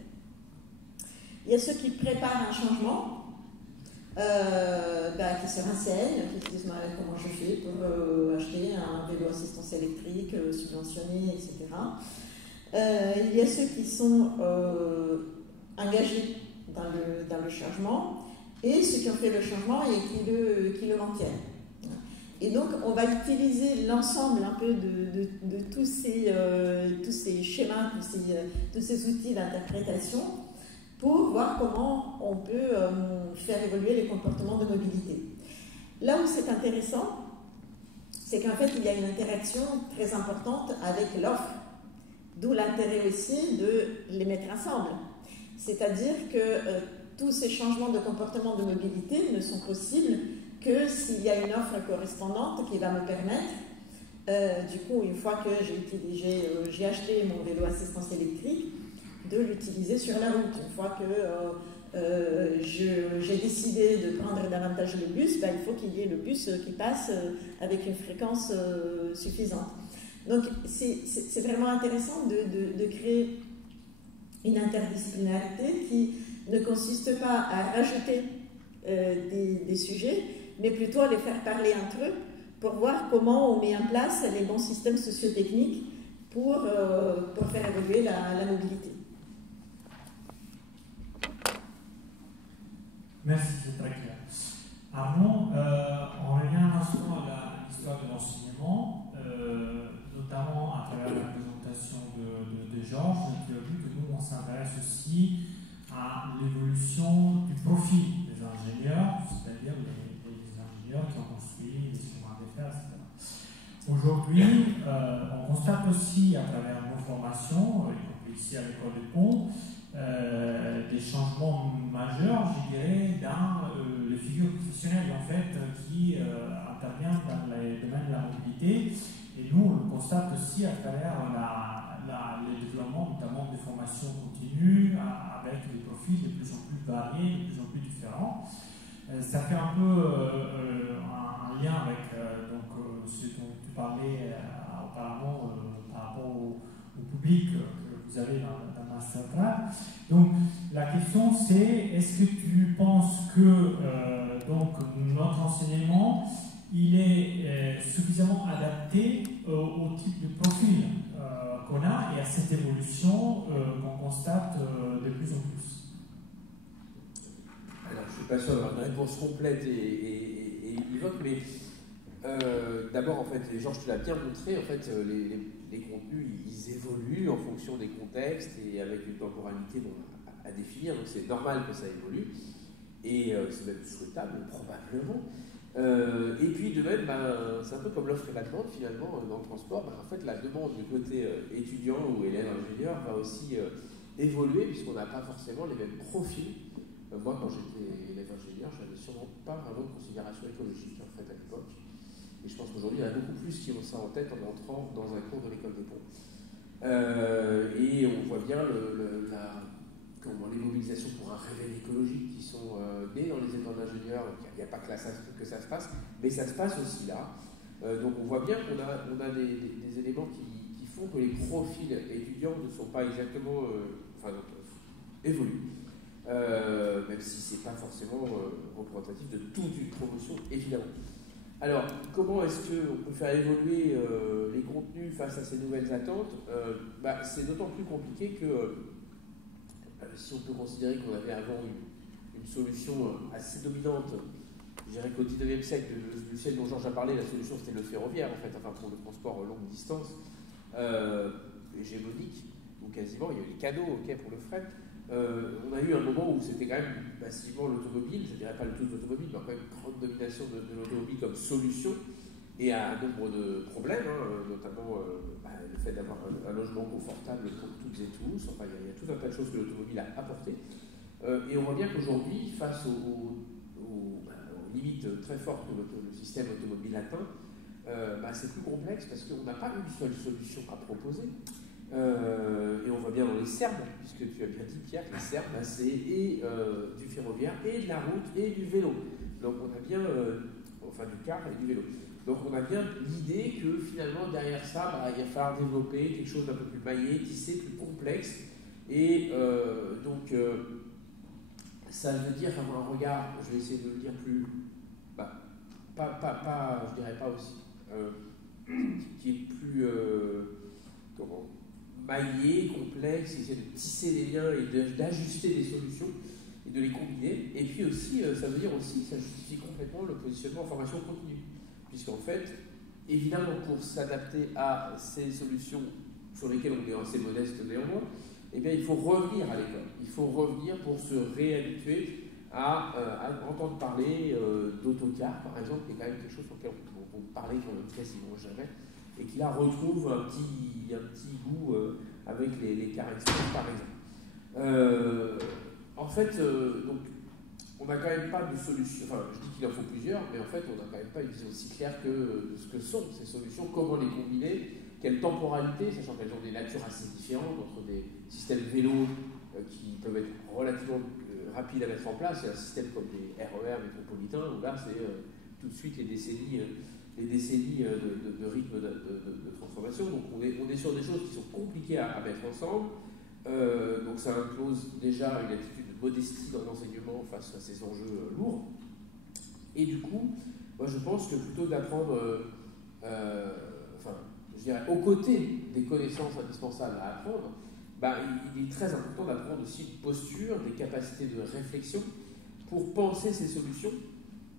Il y a ceux qui préparent un changement, qui se renseignent, qui se disent comment je fais pour acheter un vélo assistance électrique subventionné, etc. Il y a ceux qui sont engagés dans le changement et ceux qui ont fait le changement et qui le maintiennent. Et donc on va utiliser l'ensemble un peu de tous ces schémas, tous ces outils d'interprétation pour voir comment on peut faire évoluer les comportements de mobilité. Là où c'est intéressant, c'est qu'en fait, il y a une interaction très importante avec l'offre, d'où l'intérêt aussi de les mettre ensemble. C'est-à-dire que tous ces changements de comportement de mobilité ne sont possibles que s'il y a une offre correspondante qui va me permettre, du coup, une fois que j'ai acheté mon vélo assistance électrique, de l'utiliser sur la route. Une fois que j'ai décidé de prendre davantage le bus, il faut qu'il y ait le bus qui passe avec une fréquence suffisante. Donc c'est vraiment intéressant de créer une interdisciplinarité qui ne consiste pas à rajouter des sujets, mais plutôt à les faire parler entre eux pour voir comment on met en place les bons systèmes socio-techniques pour faire évoluer la mobilité. Merci, c'est très clair. Arnaud, on revient un instant à l'histoire de l'enseignement, notamment à travers la présentation de Georges, qui a vu que nous, on s'intéresse aussi à l'évolution du profil des ingénieurs, c'est-à-dire les ingénieurs qui ont construit les chemins de fer, etc. Aujourd'hui, on constate aussi à travers nos formations, y compris ici à l'école des ponts, des changements majeurs, je dirais, dans les figures professionnelles en fait, qui interviennent dans les domaines de la mobilité. Et nous, on le constate aussi à travers le développement notamment des formations continues avec des profils de plus en plus variés, de plus en plus différents. Ça fait un peu un lien avec ce dont tu parlais auparavant par rapport au public que vous avez dans Masterclass. Donc la question c'est, est-ce que tu penses que notre enseignement il est suffisamment adapté au type de profil qu'on a et à cette évolution qu'on constate de plus en plus? Alors je ne suis pas sûr d'avoir une réponse complète et univoque, mais d'abord en fait, Georges tu l'as bien montré, en fait les contenus ils évoluent en fonction des contextes et avec une temporalité à définir, donc c'est normal que ça évolue et c'est même souhaitable probablement. Et puis de même, c'est un peu comme l'offre et la demande finalement dans le transport. En fait, la demande du côté étudiant ou élève ingénieur va aussi évoluer puisqu'on n'a pas forcément les mêmes profils. Moi, quand j'étais élève ingénieur, je n'avais sûrement pas vraiment de considération écologique en fait à l'époque. Et je pense qu'aujourd'hui, il y en a beaucoup plus qui ont ça en tête en entrant dans un cours de l'école des ponts. Et on voit bien les mobilisations pour un réveil écologique qui sont nées dans les écoles d'ingénieurs. Il n'y a pas que là que ça se passe, mais ça se passe aussi là. Donc on voit bien qu'on a des éléments qui font que les profils étudiants ne sont pas exactement évoluent. Même si ce n'est pas forcément représentatif de toute une promotion, évidemment. Alors, comment est-ce qu'on peut faire évoluer les contenus face à ces nouvelles attentes? C'est d'autant plus compliqué que si on peut considérer qu'on avait avant une solution assez dominante, je dirais qu'au 19e siècle, le siècle dont Georges a parlé, la solution c'était le ferroviaire, en fait, pour le transport longue distance, hégémonique, ou quasiment, il y a eu les canaux pour le fret. On a eu un moment où c'était quand même massivement l'automobile, je ne dirais pas le tout de l'automobile, mais quand même une grande domination de l'automobile comme solution, et à un nombre de problèmes, notamment le fait d'avoir un logement confortable pour toutes et tous. Enfin, il y a tout un tas de choses que l'automobile a apportées. Et on voit bien qu'aujourd'hui, face aux limites très fortes que le système automobile atteint, c'est plus complexe parce qu'on n'a pas une seule solution à proposer. Et on voit bien dans les serbes, puisque tu as bien dit Pierre, les serbes, c'est et du ferroviaire, et de la route, et du vélo. Donc on a bien enfin du car et du vélo. Donc on a bien l'idée que finalement derrière ça, il va falloir développer quelque chose d'un peu plus maillé, tissé, plus complexe. Et donc ça veut dire avoir un regard, je vais essayer de le dire plus, je dirais pas aussi, qui est plus maillé, complexe, essayer de tisser les liens et d'ajuster des solutions et de les combiner. Et puis aussi, ça veut dire aussi, ça justifie complètement le positionnement en formation continue. Puisqu'en fait, évidemment, pour s'adapter à ces solutions sur lesquelles on est assez modeste néanmoins, eh bien, il faut revenir à l'école. Il faut revenir pour se réhabituer à entendre parler d'autocar, par exemple, qui est quand même quelque chose sur lequel on parlait quand même quasiment jamais, et qui là retrouve un petit goût avec les cars express, par exemple. En fait, donc, on n'a quand même pas de solution, enfin je dis qu'il en faut plusieurs, mais en fait on n'a quand même pas une vision aussi claire que ce que sont ces solutions, comment les combiner, quelle temporalité, sachant qu'elles ont des natures assez différentes entre des systèmes vélos qui peuvent être relativement rapides à mettre en place, et un système comme des RER métropolitains, où là c'est tout de suite les décennies de rythme de transformation. Donc on est sur des choses qui sont compliquées à mettre ensemble. Donc ça impose déjà une attitude de modestie dans l'enseignement face à ces enjeux lourds. Et du coup, moi je pense que plutôt d'apprendre, je dirais, aux côtés des connaissances indispensables à apprendre, il est très important d'apprendre aussi une posture, des capacités de réflexion pour penser ces solutions.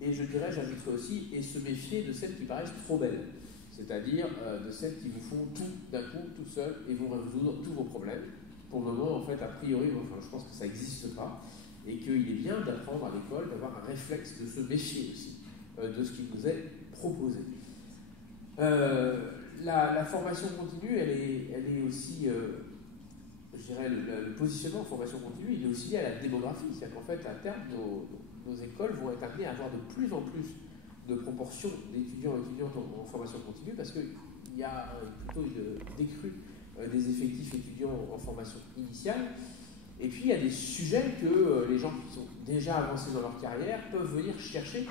Et je dirais, j'ajouterais aussi, et se méfier de celles qui paraissent trop belles. C'est-à-dire de celles qui vous font tout d'un coup, tout seul, et vont résoudre tous vos problèmes. Pour le moment, en fait, a priori, je pense que ça n'existe pas, et qu'il est bien d'apprendre à l'école, d'avoir un réflexe de se méfier aussi de ce qui nous est proposé. La formation continue, elle est aussi, je dirais, le positionnement en formation continue, il est aussi lié à la démographie. C'est-à-dire qu'en fait, à terme, nos écoles vont être amenées à avoir de plus en plus de proportions d'étudiants et étudiantes en formation continue, parce qu'il y a plutôt une décrue des effectifs étudiants en formation initiale. Et puis il y a des sujets que les gens qui sont déjà avancés dans leur carrière peuvent venir chercher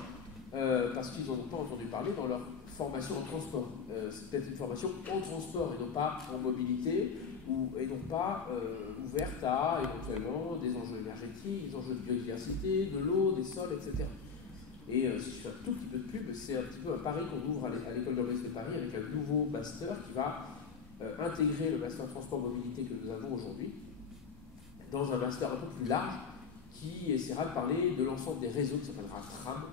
parce qu'ils n'en ont pas entendu parler dans leur formation en transport. C'est peut-être une formation en transport et non pas en mobilité, et non pas ouverte à éventuellement des enjeux énergétiques, des enjeux de biodiversité, de l'eau, des sols, etc. Et si je fais un tout petit peu de pub, c'est un petit peu un pari qu'on ouvre à l'école d'urbanisme de Paris avec un nouveau master qui va intégrer le master transport-mobilité que nous avons aujourd'hui dans un master un peu plus large qui essaiera de parler de l'ensemble des réseaux, qui s'appellera TRAM,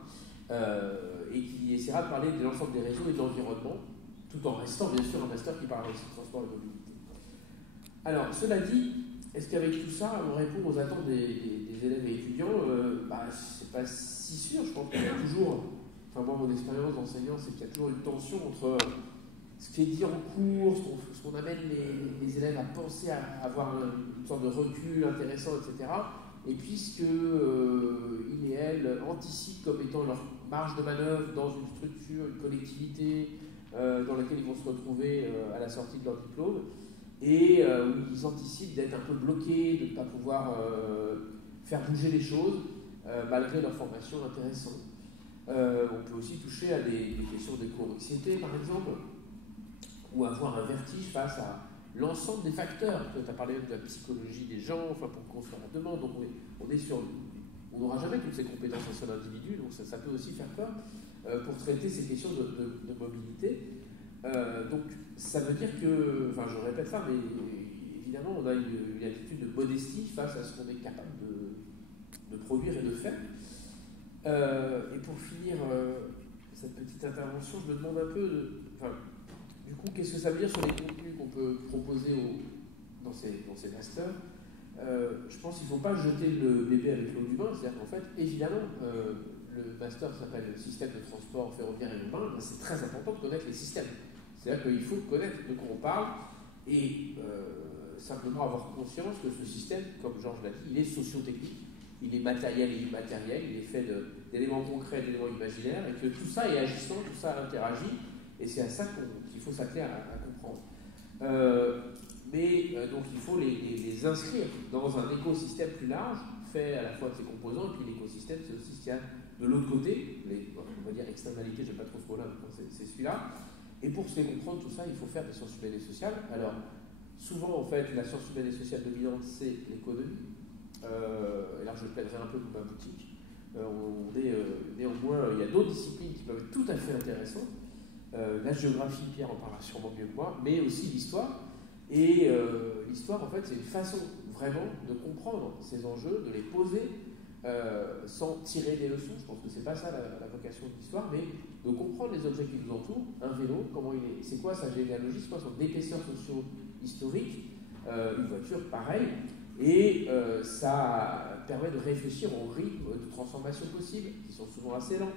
et qui essaiera de parler de l'ensemble des réseaux et de l'environnement, tout en restant bien sûr un master qui parlera aussi de transport et mobilité. Alors, cela dit, est-ce qu'avec tout ça, on répond aux attentes des élèves et étudiants? C'est pas si sûr. Je pense qu'il y a toujours, moi mon expérience d'enseignant, c'est qu'il y a toujours une tension entre ce qui est dit en cours, ce qu'on amène les élèves à penser, à avoir une sorte de recul intéressant, etc. Et puis ce qu'ils et elles anticipent comme étant leur marge de manœuvre dans une structure, une collectivité dans laquelle ils vont se retrouver à la sortie de leur diplôme, et où ils anticipent d'être un peu bloqués, de ne pas pouvoir faire bouger les choses malgré leur formation intéressante. On peut aussi toucher à des questions d'éco-anxiété, par exemple, ou avoir un vertige face à l'ensemble des facteurs. Tu as parlé de la psychologie des gens, pour construire la demande. Donc on n'aura jamais toutes ces compétences en seul individu, donc ça peut aussi faire peur pour traiter ces questions de mobilité. Donc ça veut dire que, je répète ça, mais évidemment on a une attitude de modestie face à ce qu'on est capable de produire et de faire. Et pour finir cette petite intervention, je me demande un peu, du coup, qu'est-ce que ça veut dire sur les contenus qu'on peut proposer dans ces masters? Je pense qu'il ne faut pas jeter le bébé avec l'eau du bain. C'est-à-dire qu'en fait, évidemment, le master s'appelle le système de transport ferroviaire et urbain. C'est très important de connaître les systèmes. C'est-à-dire qu'il faut connaître de quoi on parle et simplement avoir conscience que ce système, comme Georges l'a dit, il est socio-technique, il est matériel et immatériel, il est fait d'éléments concrets, d'éléments imaginaires, et que tout ça est agissant, tout ça interagit, et c'est à ça qu'il faut s'atteler à comprendre. Donc il faut les inscrire dans un écosystème plus large, fait à la fois de ses composants, et puis l'écosystème, c'est aussi ce qu'il y a de l'autre côté, on va dire externalités, je n'ai pas trop ce mot-là, c'est celui-là. Et pour se faire comprendre tout ça, il faut faire des sciences humaines et sociales. Alors, souvent, en fait, la science humaine et sociale dominante, c'est l'économie. Et là, je plaiderai un peu pour ma boutique. Néanmoins, il y a d'autres disciplines qui peuvent être tout à fait intéressantes. La géographie, Pierre en parlera sûrement mieux que moi, mais aussi l'histoire. Et l'histoire, en fait, c'est une façon vraiment de comprendre ces enjeux, de les poser sans tirer des leçons. Je pense que c'est pas ça la vocation de l'histoire, mais de comprendre les objets qui nous entourent. Un vélo, comment il est, c'est quoi sa généalogie, c'est quoi son épaisseur socio-historique, une voiture, pareil. Et ça permet de réfléchir au rythme de transformation possible, qui sont souvent assez lents,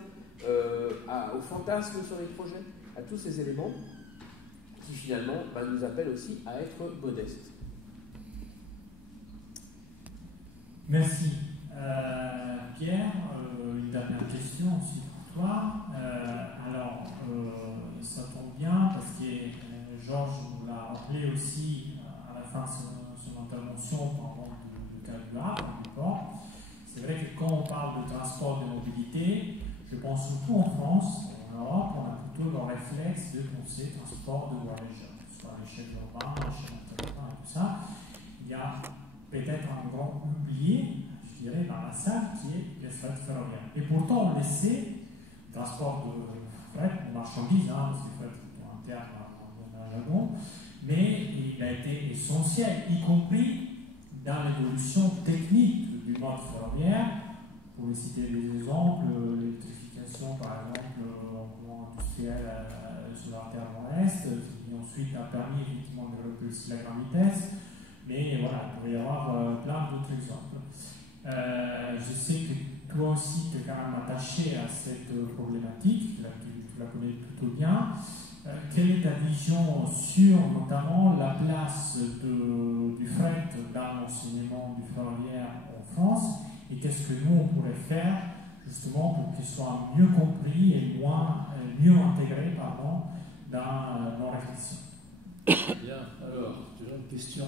au fantasme sur les projets, à tous ces éléments qui finalement nous appellent aussi à être modestes. Merci. Pierre, une dernière question aussi pour toi. Ça tombe bien parce que Georges nous l'a rappelé aussi à la fin de son intervention pendant le cas du Havre, du port. C'est vrai que quand on parle de transport de mobilité, je pense surtout en France et en Europe, on a plutôt le réflexe de penser transport de voyageurs, soit à l'échelle urbaine, à l'échelle interurbaine et tout ça. Il y a peut-être un grand oublié, je dirais, dans la salle qui est le fret ferroviaire. Et pourtant, on le sait, le transport de fret, de marchandises, parce que fret est un terme d'un wagon, mais il a été essentiel, y compris dans l'évolution technique du mode ferroviaire. Pour les citer des exemples, l'électrification par exemple au plan industriel sur l'artère nord-est, qui ensuite a permis effectivement de développer aussi la grande vitesse, mais voilà, il pourrait y avoir plein d'autres exemples. Je sais que toi aussi tu es quand même attaché à cette problématique, tu la connais plutôt bien. Quelle est ta vision sur notamment la place du fret dans l'enseignement du ferroviaire en France et qu'est-ce que nous on pourrait faire justement pour qu'il soit mieux compris et mieux intégré dans nos réflexions? Bien, alors, déjà une question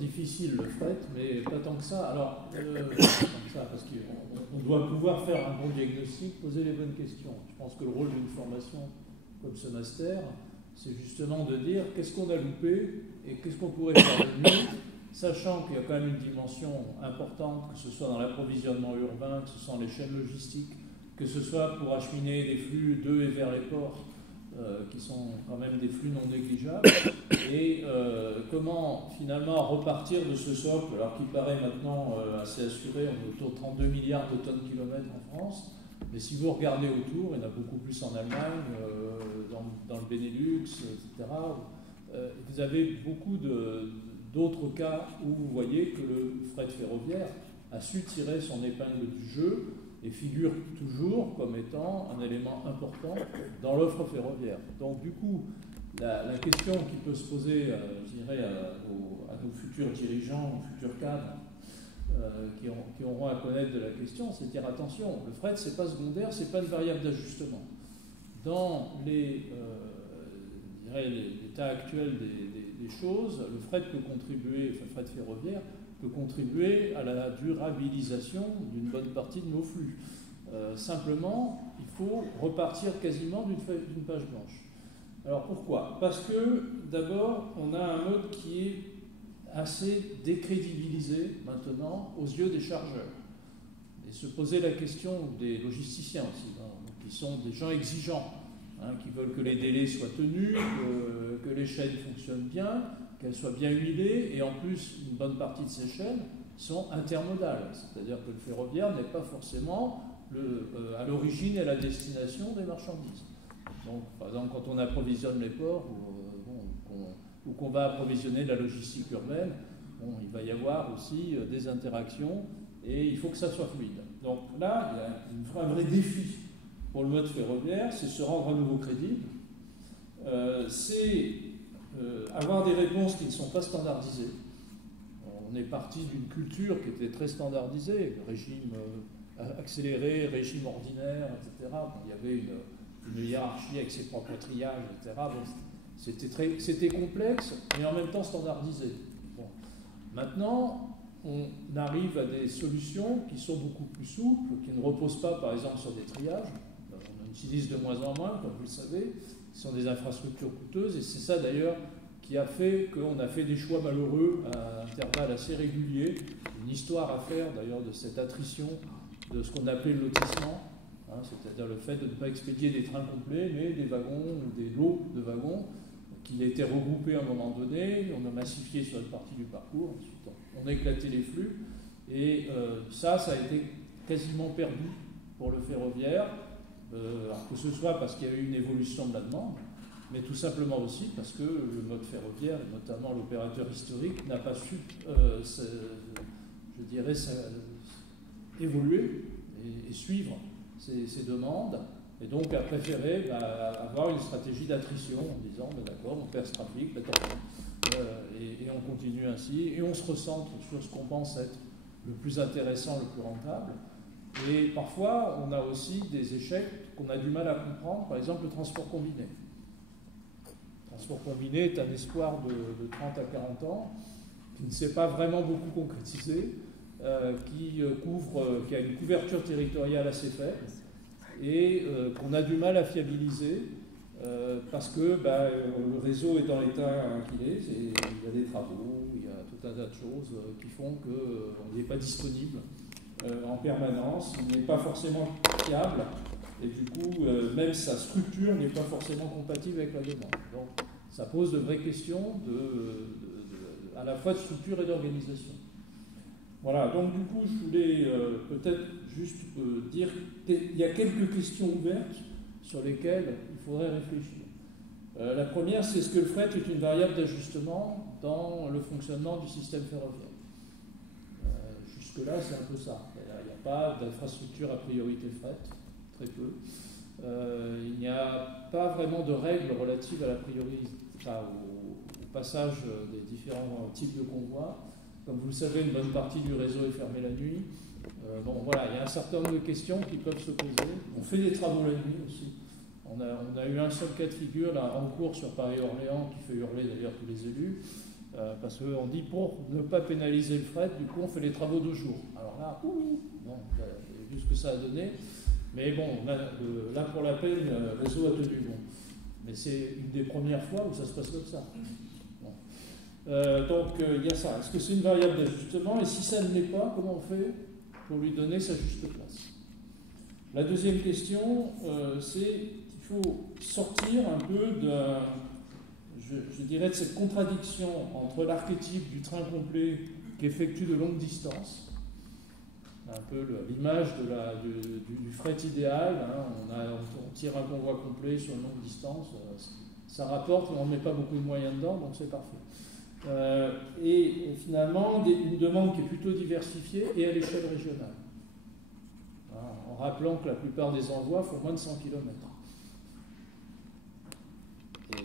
difficile, le fret, mais pas tant que ça. Alors, comme ça, parce qu'on doit pouvoir faire un bon diagnostic, poser les bonnes questions. Je pense que le rôle d'une formation comme ce master, c'est justement de dire qu'est-ce qu'on a loupé et qu'est-ce qu'on pourrait faire de mieux, sachant qu'il y a quand même une dimension importante, que ce soit dans l'approvisionnement urbain, que ce soit dans les chaînes logistiques, que ce soit pour acheminer des flux de et vers les ports, qui sont quand même des flux non négligeables, et comment finalement repartir de ce socle, alors qu'il paraît maintenant assez assuré, on est autour de 32 milliards de tonnes kilomètres en France, mais si vous regardez autour, il y en a beaucoup plus en Allemagne, dans le Benelux, etc. Vous avez beaucoup d'autres cas où vous voyez que le fret ferroviaire a su tirer son épingle du jeu et figure toujours comme étant un élément important dans l'offre ferroviaire. Donc du coup, la question qui peut se poser, je dirais, à nos futurs dirigeants, aux futurs cadres, qui auront à connaître de la question, c'est de dire attention, le fret c'est pas secondaire, c'est pas une variable d'ajustement. Dans l'état actuel des choses, le fret peut contribuer, enfin, le fret ferroviaire peut contribuer à la durabilisation d'une bonne partie de nos flux. Simplement, il faut repartir quasiment d'une page blanche. Alors pourquoi? Parce que d'abord, on a un mode qui est assez décrédibilisé maintenant aux yeux des chargeurs. Et se poser la question des logisticiens aussi, qui sont des gens exigeants, qui veulent que les délais soient tenus, que les chaînes fonctionnent bien, qu'elles soient bien huilées, et en plus, une bonne partie de ces chaînes sont intermodales, c'est-à-dire que le ferroviaire n'est pas forcément à l'origine et à la destination des marchandises. Donc, par exemple, quand on approvisionne les ports, ou qu'on va approvisionner la logistique urbaine, il va y avoir aussi des interactions, et il faut que ça soit fluide. Donc là, il y a un vrai défi pour le mode ferroviaire, c'est se rendre à nouveau crédible, c'est avoir des réponses qui ne sont pas standardisées. On est parti d'une culture qui était très standardisée, régime accéléré, régime ordinaire, etc. Il y avait une hiérarchie avec ses propres triages, etc. Donc, c'était complexe, mais en même temps standardisé. Bon. Maintenant, on arrive à des solutions qui sont beaucoup plus souples, qui ne reposent pas par exemple sur des triages. On en utilise de moins en moins, comme vous le savez, ce sont des infrastructures coûteuses, et c'est ça d'ailleurs qui a fait qu'on a fait des choix malheureux à intervalles assez réguliers. Une histoire à faire d'ailleurs de cette attrition de ce qu'on appelait le lotissement, hein, c'est-à-dire le fait de ne pas expédier des trains complets, mais des wagons ou des lots de wagons qui étaient regroupés à un moment donné, on a massifié sur une partie du parcours, ensuite on a éclaté les flux, et ça a été quasiment perdu pour le ferroviaire, alors que ce soit parce qu'il y a eu une évolution de la demande, mais tout simplement aussi parce que le mode ferroviaire, et notamment l'opérateur historique, n'a pas su, je dirais, évoluer et suivre ces demandes, et donc a préféré avoir une stratégie d'attrition en disant d'accord, on perd ce trafic, et on continue ainsi, et on se recentre sur ce qu'on pense être le plus intéressant, le plus rentable. Et parfois, on a aussi des échecs qu'on a du mal à comprendre, par exemple le transport combiné. Le transport combiné est un espoir de 30 à 40 ans, qui ne s'est pas vraiment beaucoup concrétisé, qui a une couverture territoriale assez faible, et qu'on a du mal à fiabiliser, parce que le réseau est dans l'état qu'il est, et il y a des travaux, il y a tout un tas de choses qui font qu'on n'est pas disponible en permanence, il n'est pas forcément fiable, et du coup, même sa structure n'est pas forcément compatible avec la demande. Donc, ça pose de vraies questions à la fois de structure et d'organisation. Voilà, donc du coup, je voulais peut-être juste dire qu'il y a quelques questions ouvertes sur lesquelles il faudrait réfléchir. La première, c'est est-ce que le fret est une variable d'ajustement dans le fonctionnement du système ferroviaire? Jusque-là, c'est un peu ça. Il n'y a pas d'infrastructure à priorité fret, très peu. Il n'y a pas vraiment de règles relatives à la priorité, au passage des différents types de convois. Comme vous le savez, une bonne partie du réseau est fermée la nuit. Voilà, il y a un certain nombre de questions qui peuvent se poser. On fait des travaux la nuit aussi. On a eu un seul cas de figure là, en cours sur Paris-Orléans qui fait hurler d'ailleurs tous les élus. Parce qu'on dit pour ne pas pénaliser le fret, du coup on fait les travaux de jour. Alors là, bon, vous avez vu ce que ça a donné. Mais bon, là pour la peine, le réseau a tenu bon. Mais c'est une des premières fois où ça se passe comme ça. Bon. Donc il y a ça. Est-ce que c'est une variable d'ajustement? Et si ça ne l'est pas, comment on fait pour lui donner sa juste place? La deuxième question, c'est qu'il faut sortir un peu je dirais de cette contradiction entre l'archétype du train complet qui effectue de longues distances, un peu l'image du fret idéal, hein, on tire un convoi complet sur une longue distance, ça rapporte, on ne met pas beaucoup de moyens dedans, donc c'est parfait. Et finalement, une demande qui est plutôt diversifiée et à l'échelle régionale, en rappelant que la plupart des envois font moins de 100 km. Et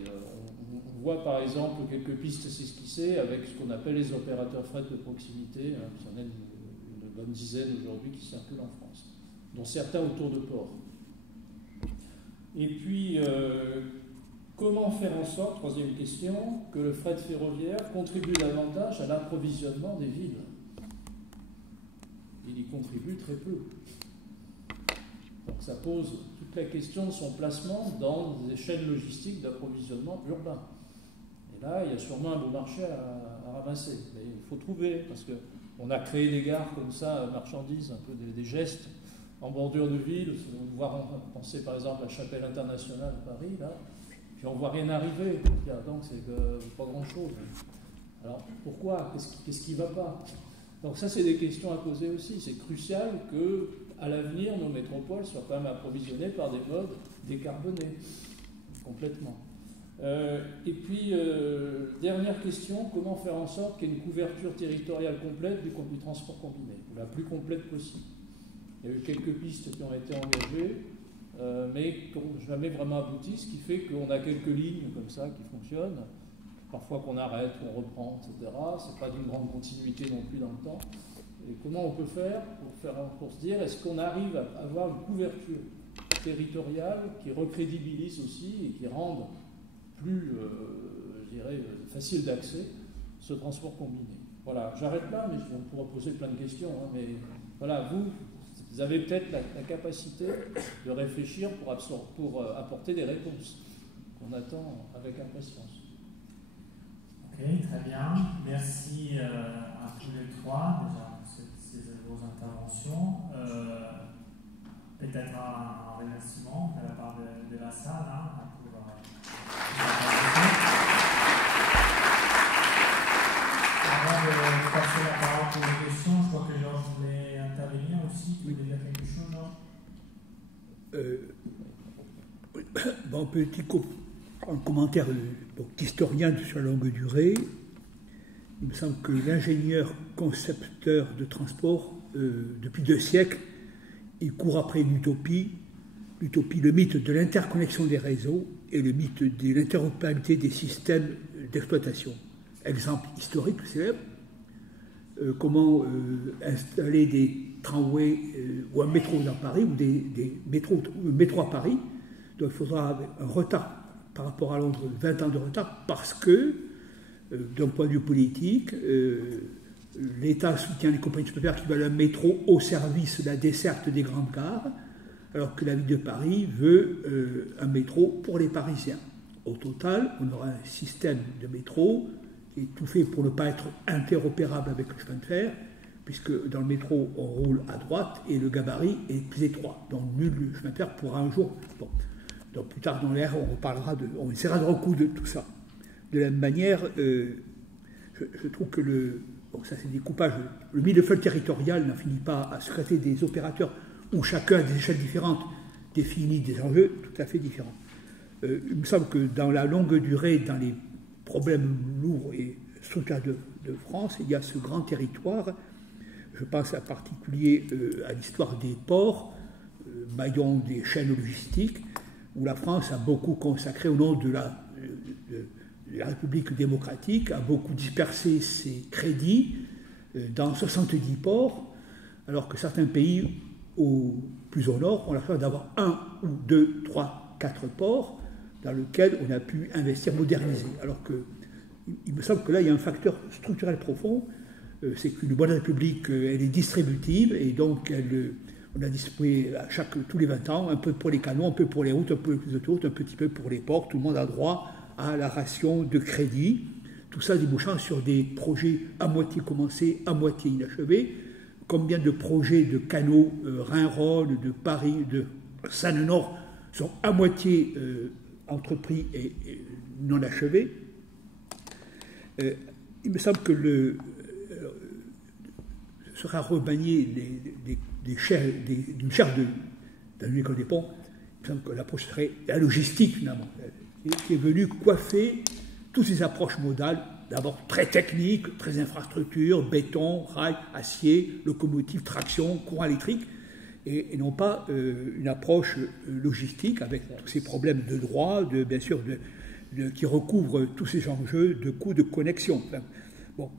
on voit par exemple quelques pistes s'esquisser avec ce qu'on appelle les opérateurs fret de proximité, hein, qui en a une bonne dizaine aujourd'hui qui circulent en France, dont certains autour de ports. Et puis, comment faire en sorte, troisième question, que le fret ferroviaire contribue davantage à l'approvisionnement des villes? Il y contribue très peu. Donc ça pose toute la question de son placement dans des chaînes logistiques d'approvisionnement urbain. Et là, il y a sûrement un beau marché à ramasser. Mais il faut trouver, parce qu'on a créé des gares comme ça, marchandises, un peu des gestes en bordure de ville. On pensez par exemple à la Chapelle Internationale à Paris, là, puis on ne voit rien arriver. Donc c'est pas grand-chose. Alors pourquoi? Qu'est-ce qui ne va pas? Donc ça, c'est des questions à poser aussi. C'est crucial que à l'avenir, nos métropoles soient quand même approvisionnées par des modes décarbonés, complètement. Et puis, dernière question, comment faire en sorte qu'il y ait une couverture territoriale complète du transport combiné, la plus complète possible? Il y a eu quelques pistes qui ont été engagées, mais qui n'ont jamais vraiment abouti, ce qui fait qu'on a quelques lignes comme ça qui fonctionnent, parfois qu'on arrête, qu'on reprend, etc. Ce n'est pas d'une grande continuité non plus dans le temps. Et comment on peut faire pour se dire, est-ce qu'on arrive à avoir une couverture territoriale qui recrédibilise aussi et qui rende plus, je dirais, facile d'accès ce transport combiné? Voilà, j'arrête là, mais on pourra poser plein de questions. Hein, mais voilà, vous avez peut-être la capacité de réfléchir pour apporter des réponses qu'on attend avec impatience. Ok, très bien. Merci à tous les trois déjà pour vos interventions. Peut-être un remerciement de la part de la salle pour avant de passer la parole pour les questions, je crois que Georges voulait intervenir aussi. Tu voulais dire quelque chose, Georges? Un commentaire d'historien sur la longue durée. Il me semble que l'ingénieur concepteur de transport, depuis 2 siècles, il court après une utopie, le mythe de l'interconnexion des réseaux et le mythe de l'interopérabilité des systèmes d'exploitation. Exemple historique célèbre, comment installer des tramways ou un métro dans Paris, ou des métros à Paris. Donc il faudra un retard par rapport à Londres, 20 ans de retard, parce que, d'un point de vue politique, l'État soutient les compagnies ferroviaires qui veulent un métro au service de la desserte des grandes gares, alors que la ville de Paris veut un métro pour les Parisiens. Au total, on aura un système de métro qui est tout fait pour ne pas être interopérable avec le chemin de fer, puisque dans le métro, on roule à droite et le gabarit est plus étroit. Donc, nul chemin de fer pourra un jour... Bon. Donc, plus tard dans l'ère, on essaiera de recoudre tout ça. De la même manière, je trouve que ça c'est des coupages. Le millefeuille territorial n'en finit pas à secréter des opérateurs où chacun, à des échelles différentes, définit des enjeux tout à fait différents. Il me semble que dans la longue durée, dans les problèmes lourds et structurels de France, il y a ce grand territoire. Je pense en particulier à l'histoire des ports, maillon des chaînes logistiques, où la France a beaucoup consacré au nom de la République démocratique, a beaucoup dispersé ses crédits dans 70 ports, alors que certains pays plus au nord ont la chance d'avoir 1 ou 2, 3, 4 ports dans lesquels on a pu investir, moderniser. Alors que il me semble que là, il y a un facteur structurel profond, c'est qu'une bonne République, elle est distributive, et donc on a distribué tous les 20 ans, un peu pour les canons, un peu pour les routes, un peu plus de routes, un petit peu pour les ports. Tout le monde a droit à la ration de crédit. Tout ça débouchant sur des projets à moitié commencés, à moitié inachevés. Combien de projets de canaux Rhin-Rhône, de Paris, de Seine-Nord sont à moitié entrepris et non achevés. Il me semble que sera remanié d'une chaire dans une école des ponts. Il me semble que l'approche serait la logistique, finalement, qui est venue coiffer toutes ces approches modales, d'abord très techniques, très infrastructures, béton, rail, acier, locomotive, traction, courant électrique, et non pas une approche logistique avec tous ces problèmes de droit, bien sûr, qui recouvrent tous ces enjeux de coûts de connexion. Enfin, bon.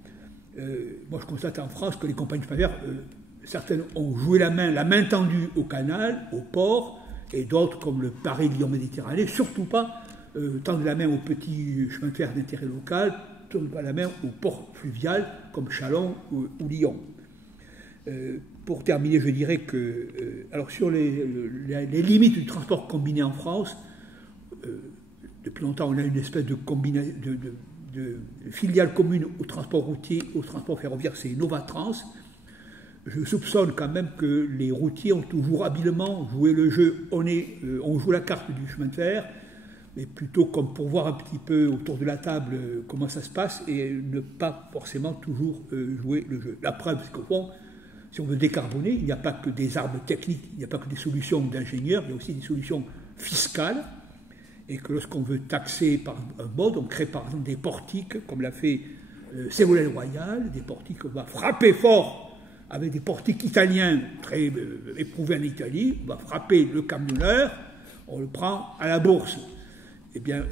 Moi, je constate en France que les compagnies ferroviaires, certaines ont joué la main tendue au canal, au port, et d'autres, comme le Paris-Lyon-Méditerranée, surtout pas tendre la main aux petits chemins de fer d'intérêt local, tendre pas la main au port fluvial, comme Châlons ou Lyon. Pour terminer, je dirais que, alors sur les limites du transport combiné en France, depuis longtemps, on a une espèce de filiale commune au transport routier, au transport ferroviaire, c'est Novatrans. Je soupçonne quand même que les routiers ont toujours habilement joué le jeu. On joue la carte du chemin de fer, mais plutôt comme pour voir un petit peu autour de la table comment ça se passe et ne pas forcément toujours jouer le jeu. La preuve, c'est qu'au fond, si on veut décarboner, il n'y a pas que des armes techniques, il n'y a pas que des solutions d'ingénieurs, il y a aussi des solutions fiscales. Et que lorsqu'on veut taxer par un mode, on crée par exemple des portiques, comme l'a fait Ségolène Royal, des portiques qu'on va frapper fort avec des portiques italiens très éprouvés en Italie, on va frapper le camionneur, on le prend à la bourse. Eh bien,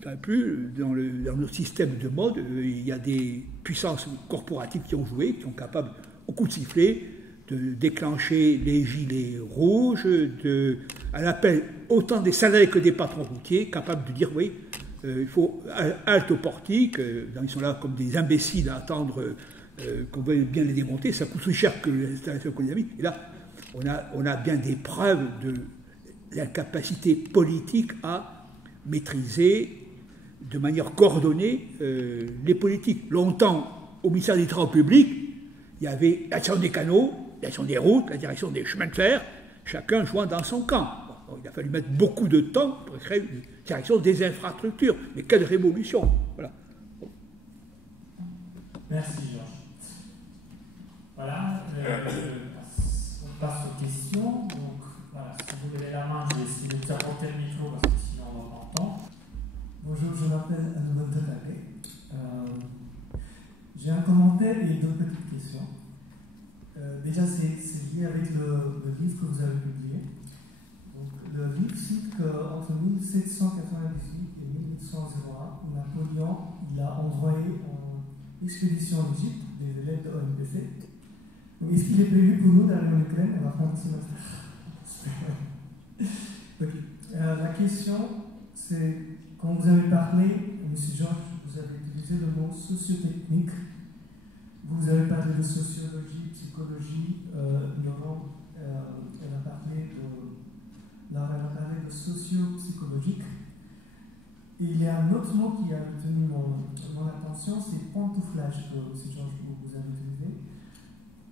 dans notre système de mode, il y a des puissances corporatives qui ont joué, qui sont capables, au coup de sifflet, de déclencher les gilets rouges, à l'appel autant des salariés que des patrons routiers, capables de dire oui, il faut halte au portique, ils sont là comme des imbéciles à attendre qu'on veuille bien les démonter, ça coûte plus cher que l'installation qu'on a mis. Et là, on a bien des preuves de l'incapacité politique à maîtriser de manière coordonnée les politiques. Longtemps, au ministère des Travaux publics, il y avait la direction des canaux, la direction des routes, la direction des chemins de fer, chacun jouant dans son camp. Bon, il a fallu mettre beaucoup de temps pour créer une direction des infrastructures. Mais quelle révolution! Voilà. Merci, Georges. Voilà, on passe aux questions. Donc, voilà, si vous levez la main, je vais essayer de faire monter le micro parce que sinon on va entendre. Bonjour, je m'appelle Anouman Takake. J'ai un commentaire et deux petites questions. Déjà, c'est lié avec le livre que vous avez publié. Donc, le livre cite qu'entre 1798 et 1801, Napoléon il a envoyé en expédition en Égypte des élèves de l'ONPC. Donc, est-ce qu'il est prévu pour nous d'aller en Ukraine? On va prendre ce okay. La question, c'est quand vous avez parlé, M. Georges, vous avez utilisé le mot sociotechnique. Vous avez parlé de sociologie, psychologie, Laurent, elle a parlé de socio-psychologique. Et il y a un autre mot qui a retenu mon attention, c'est pantouflage, que M. Georges, vous avez utilisé.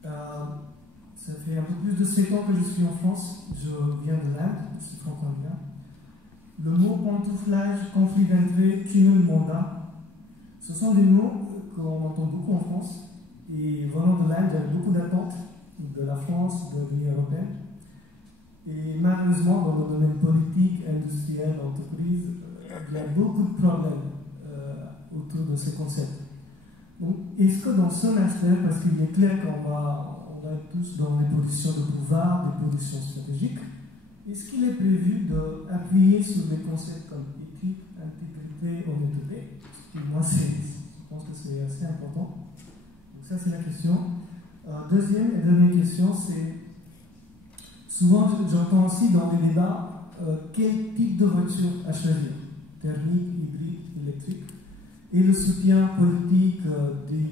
Ça fait un peu plus de 7 ans que je suis en France, je viens de l'Inde, je suis franco-indien. Le mot pantouflage, conflit d'intérêt, cumul mandat, ce sont des mots qu'on entend beaucoup en France. Et venant de l'Inde, j'avais beaucoup d'attentes de la France, de l'Union européenne. Et malheureusement, dans le domaine politique, industriel, entreprise, il y a beaucoup de problèmes autour de ce concept. Donc, est-ce que dans ce master, parce qu'il est clair qu'on va être tous dans des positions de pouvoir, des positions stratégiques, est-ce qu'il est prévu d'appuyer sur des concepts comme éthique, intégrité, honnêteté? Moi, je pense que c'est assez important. Donc ça, c'est la question. Deuxième et dernière question, c'est souvent, j'entends aussi dans les débats quel type de voiture à choisir, thermique, hybride, électrique, et le soutien politique des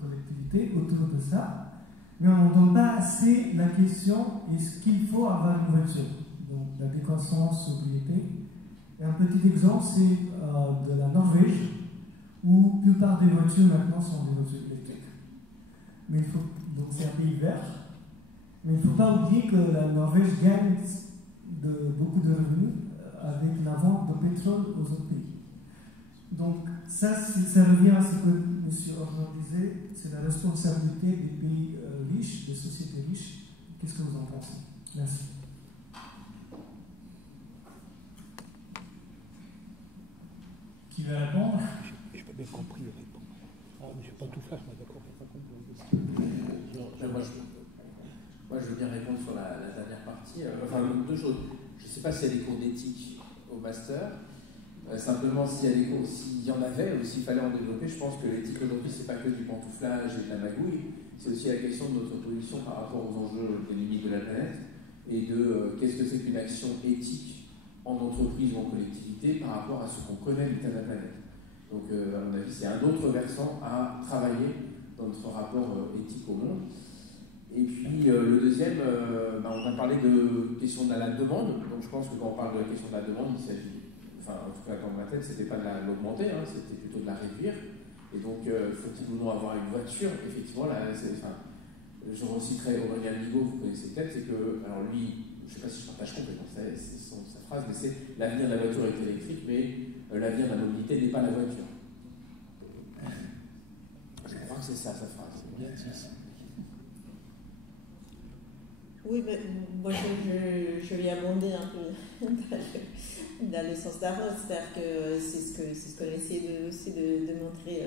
collectivités autour de ça. Mais on n'entend pas assez la question est-ce qu'il faut avoir une voiture? Donc la décroissance, sobriété. Et un petit exemple, c'est de la Norvège, où la plupart des voitures maintenant sont des voitures électriques. Mais donc c'est un pays vert. Mais il ne faut pas oublier que la Norvège gagne beaucoup de revenus avec la vente de pétrole aux autres pays. Donc ça revient à ce que M. Orban disait, c'est la responsabilité des pays riches, des sociétés riches. Qu'est-ce que vous en pensez? Merci. Qui veut répondre? Je n'ai pas bien compris la réponse. Ah, mais je n'ai pas tout fait, d'accord, je n'ai pas compris. Moi, je veux bien répondre sur la dernière partie. Enfin, deux choses. Je ne sais pas s'il y a des cours d'éthique au master. Simplement, s'il y en avait ou s'il fallait en développer, je pense que l'éthique aujourd'hui, c'est pas que du pantouflage et de la magouille, c'est aussi la question de notre position par rapport aux enjeux des limites de la planète et de qu'est-ce que c'est qu'une action éthique en entreprise ou en collectivité par rapport à ce qu'on connaît de l'état de la planète. Donc, à mon avis, c'est un autre versant à travailler dans notre rapport éthique au monde. Et puis, le deuxième, on a parlé de question de la demande. Donc, je pense que quand on parle de la question de la demande, il s'agit, en tout cas dans ma tête, c'était pas de l'augmenter, c'était plutôt de la réduire. Et donc, faut-il ou non avoir une voiture? Effectivement, je reciterai Aurélien Ligo, vous connaissez peut-être, c'est que, alors lui, je ne sais pas si je partage complètement sa phrase, mais c'est l'avenir de la voiture est électrique, mais l'avenir de la mobilité n'est pas la voiture. Je crois que c'est ça, sa phrase. C'est bien dit. Oui, mais moi je vais abonder un peu dans le sens d'Arnaud, c'est-à-dire que c'est ce qu'on a essayé aussi de montrer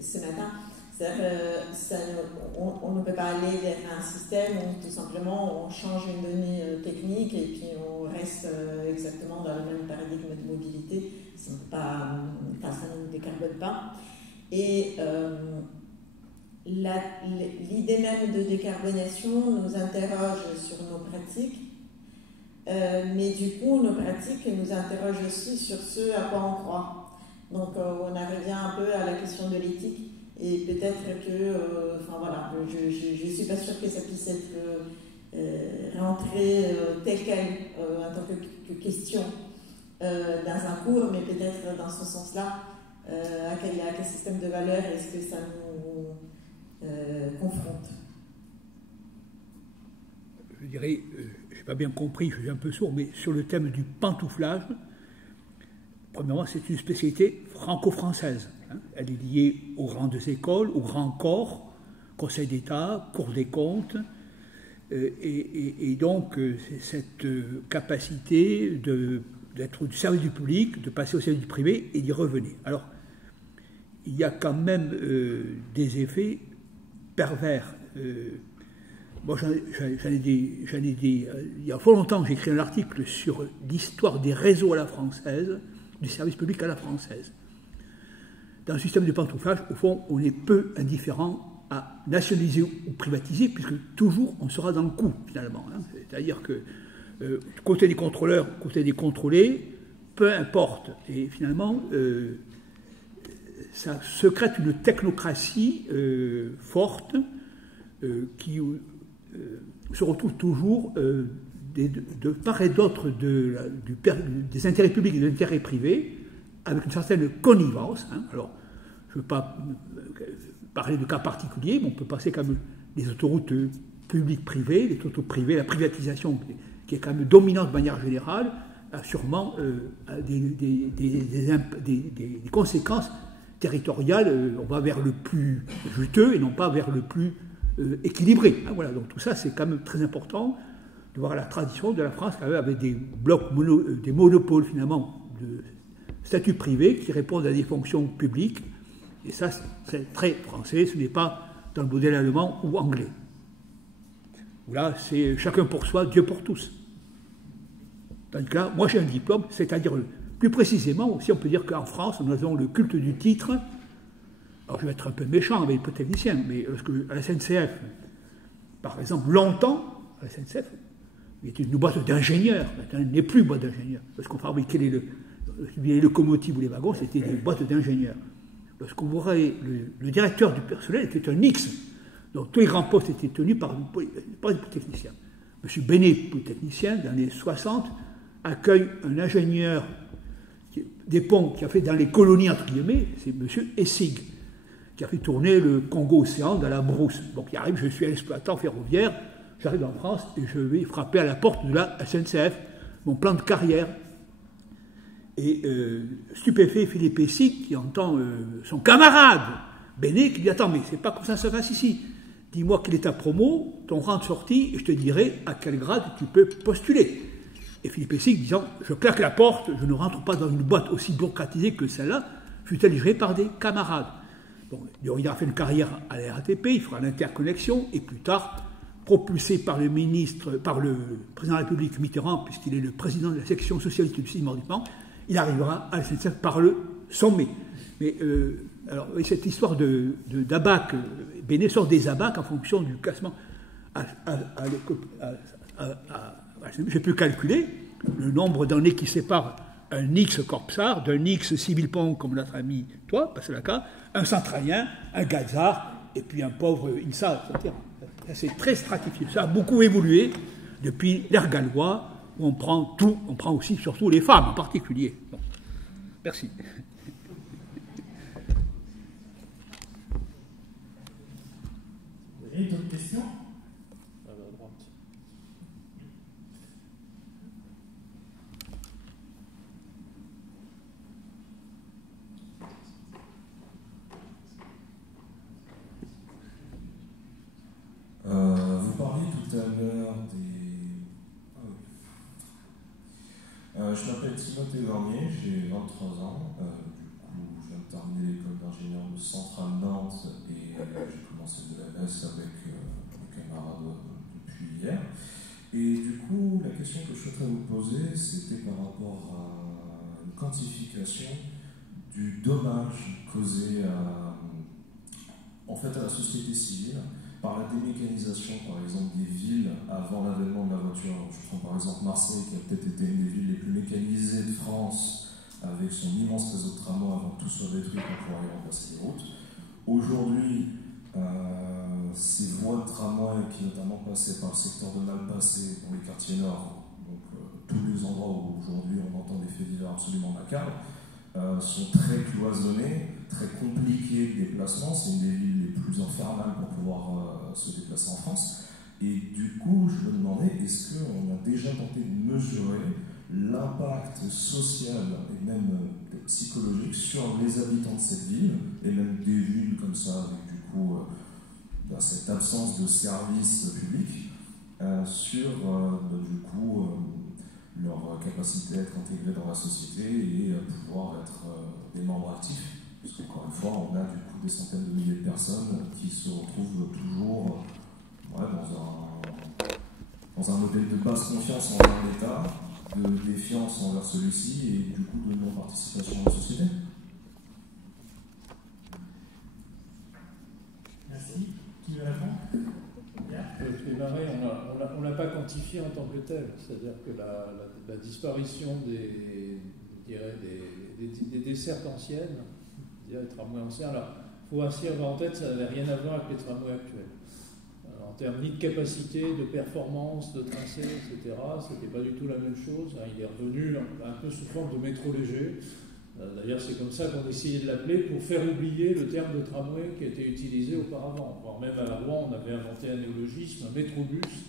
ce matin. C'est-à-dire on ne peut pas aller vers un système où tout simplement on change une donnée technique et puis on reste exactement dans le même paradigme de mobilité. Ça ne nous décarbone pas. Et l'idée même de décarbonation nous interroge sur nos pratiques mais du coup, nos pratiques nous interrogent aussi sur ce à quoi on croit. Donc, on en revient un peu à la question de l'éthique, et peut-être que, enfin voilà, je ne suis pas sûre que ça puisse être rentré tel quel en tant que question dans un cours, mais peut-être dans ce sens-là, à quel système de valeurs est-ce que ça nous confronte. Je dirais, je n'ai pas bien compris, je suis un peu sourd, mais sur le thème du pantouflage, premièrement, c'est une spécialité franco-française. Hein. Elle est liée aux grandes écoles, aux grands corps, Conseil d'État, Cour des comptes, et donc cette capacité d'être du service du public, de passer au service du privé et d'y revenir. Alors, il y a quand même des effets pervers. Moi, il y a fort longtemps, j'ai écrit un article sur l'histoire des réseaux à la française, du service public à la française. Dans le système de pantouflage, au fond, on est peu indifférent à nationaliser ou privatiser, puisque toujours on sera dans le coup, finalement. Hein. C'est-à-dire que côté des contrôleurs, côté des contrôlés, peu importe. Et finalement, ça secrète une technocratie forte qui se retrouve toujours de part et d'autre des intérêts publics et des intérêts privés, avec une certaine connivence. Hein. Alors, je ne veux pas parler de cas particuliers, mais on peut passer comme les autoroutes publiques-privées, les autoroutes privées, la privatisation qui est quand même dominante de manière générale, a sûrement des conséquences territoriales. On va vers le plus juteux et non pas vers le plus équilibré. Hein, voilà. Donc tout ça, c'est quand même très important de voir la tradition de la France quand même avec des blocs, des monopoles finalement de statut privé qui répondent à des fonctions publiques. Et ça, c'est très français, ce n'est pas dans le modèle allemand ou anglais. Là, c'est chacun pour soi, Dieu pour tous. Tandis que là, moi j'ai un diplôme, c'est-à-dire plus précisément, aussi on peut dire qu'en France, nous avons le culte du titre. Alors je vais être un peu méchant avec les polytechniciens, mais à la SNCF, par exemple, longtemps, à la SNCF, il y était une boîte d'ingénieurs, maintenant il n'est plus boîte d'ingénieurs, parce qu'on fabriquait les locomotives ou les wagons, c'était des boîtes d'ingénieurs. Lorsqu'on voyait le directeur du personnel était un X, donc tous les grands postes étaient tenus par des polytechniciens. M. Bénet, polytechnicien, dans les années 60, accueille un ingénieur des ponts qui a fait dans les colonies, entre guillemets, c'est M. Essig, qui a fait tourner le Congo-Océan dans la brousse. Donc il arrive, je suis exploitant ferroviaire, j'arrive en France et je vais frapper à la porte de la SNCF, mon plan de carrière. Et stupéfait, Philippe Essig, qui entend son camarade, Bénet, qui dit « Attends, mais c'est pas comme ça se passe ici. Dis-moi quelle est ta promo, ton rang de sortie, et je te dirai à quel grade tu peux postuler. » Et Philippe Essig disant « Je claque la porte, je ne rentre pas dans une boîte aussi bureaucratisée que celle-là, fut-elle gérée par des camarades. » Bon, il a fait une carrière à la RATP, il fera l'interconnexion, et plus tard, propulsé par le président de la République Mitterrand, puisqu'il est le président de la section socialiste du Ciment, il arrivera à la SNCF par le sommet. Mais alors, cette histoire d'ABAC, Bénet sort des ABAC en fonction du classement. J'ai pu calculer le nombre d'années qui séparent un X Corpsar d'un X Civilpont comme notre ami toi, Passelaka, un centralien, un Gazard, et puis un pauvre INSA, etc. C'est très stratifié. Ça a beaucoup évolué depuis l'ère gallois, où on prend tout, on prend aussi surtout les femmes en particulier. Bon. Merci. Vous avez d'autres questions? À droite. Vous parliez tout à l'heure des... je m'appelle Timothée Vernier, j'ai 23 ans. Du coup, je viens de terminer l'école d'ingénieur de Centrale Nantes et j'ai commencé de la l'ES avec mes camarades depuis hier. Et du coup, la question que je souhaiterais vous poser, c'était par rapport à une quantification du dommage causé à la société civile par la démécanisation, par exemple, des villes avant l'avènement de la voiture. Je prends par exemple Marseille, qui a peut-être été une des villes les plus mécanisées de France, avec son immense réseau de tramway avant que tout soit détruit pour pouvoir y remplacer les routes. Aujourd'hui, ces voies de tramway qui notamment passaient par le secteur de Malpasset, dans les quartiers nord, donc tous les endroits où aujourd'hui on entend des faits divers absolument macabres, sont très cloisonnés, très compliqués de déplacement. C'est une des villes les plus infernales pour pouvoir se déplacer en France. Et du coup, je me demandais, est-ce qu'on a déjà tenté de mesurer l'impact social et même psychologique sur les habitants de cette ville, et même des villes comme ça, avec du coup cette absence de services publics, sur du coup leur capacité à être intégrés dans la société et pouvoir être des membres actifs. Parce qu'encore une fois, on a du coup des centaines de milliers de personnes qui se retrouvent toujours dans un modèle de basse confiance envers l'État, de défiance envers celui-ci et du coup de non-participation à la société. Merci. Qui veut répondre? Les marais, on ne l'a pas quantifié en tant que tel. C'est-à-dire que la disparition des dessertes anciennes, les tramways anciens, il faut aussi avoir en tête que ça n'avait rien à voir avec les tramways actuels. En termes ni de capacité, de performance, de tracé, etc., c'était pas du tout la même chose. Il est revenu un peu sous forme de métro léger. D'ailleurs, c'est comme ça qu'on essayait de l'appeler pour faire oublier le terme de tramway qui a été utilisé auparavant. Voire même à Rouen, on avait inventé un néologisme, un métrobus,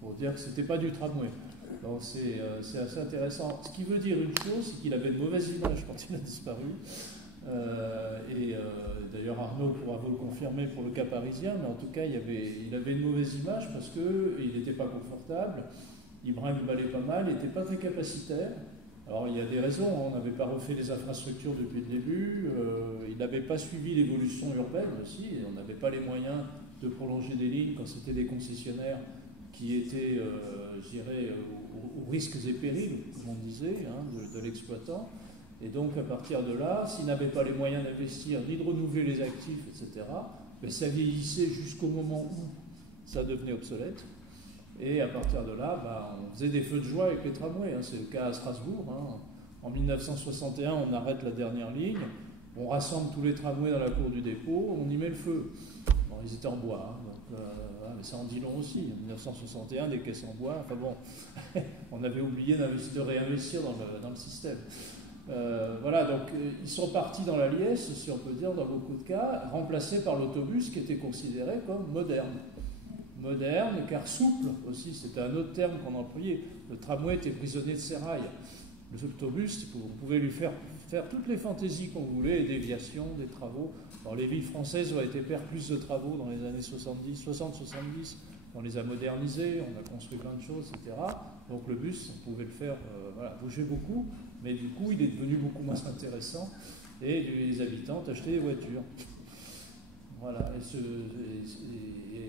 pour dire que c'était pas du tramway. Donc c'est assez intéressant. Ce qui veut dire une chose, c'est qu'il avait de mauvaises images quand il a disparu. D'ailleurs Arnaud pourra vous le confirmer pour le cas parisien, mais en tout cas il avait une mauvaise image parce qu'il n'était pas confortable, il brinque-ballait pas mal, il n'était pas très capacitaire. Alors il y a des raisons, on n'avait pas refait les infrastructures depuis le début, il n'avait pas suivi l'évolution urbaine aussi, et on n'avait pas les moyens de prolonger des lignes quand c'était des concessionnaires qui étaient, je dirais, aux risques et périls, comme on disait, de l'exploitant. Et donc, à partir de là, s'ils n'avaient pas les moyens d'investir, ni de renouveler les actifs, etc., ben, ça vieillissait jusqu'au moment où ça devenait obsolète. Et à partir de là, ben, on faisait des feux de joie avec les tramways. C'est le cas à Strasbourg. En 1961, on arrête la dernière ligne, on rassemble tous les tramways dans la cour du dépôt, on y met le feu. Bon, ils étaient en bois, mais ça en dit long aussi. En 1961, des caisses en bois. Enfin bon, on avait oublié de réinvestir dans le système. Voilà, donc ils sont partis dans la liesse, si on peut dire, dans beaucoup de cas, remplacés par l'autobus qui était considéré comme moderne. Moderne, car souple aussi, c'était un autre terme qu'on employait. Le tramway était prisonnier de ses rails. L'autobus, vous pouvez lui faire toutes les fantaisies qu'on voulait, des déviations, des travaux. Alors, les villes françaises ont été faire plus de travaux dans les années 60-70. On les a modernisés, on a construit plein de choses, etc. Donc le bus, on pouvait le faire bouger beaucoup, mais du coup, il est devenu beaucoup moins intéressant et les habitants achetaient des voitures. Voilà.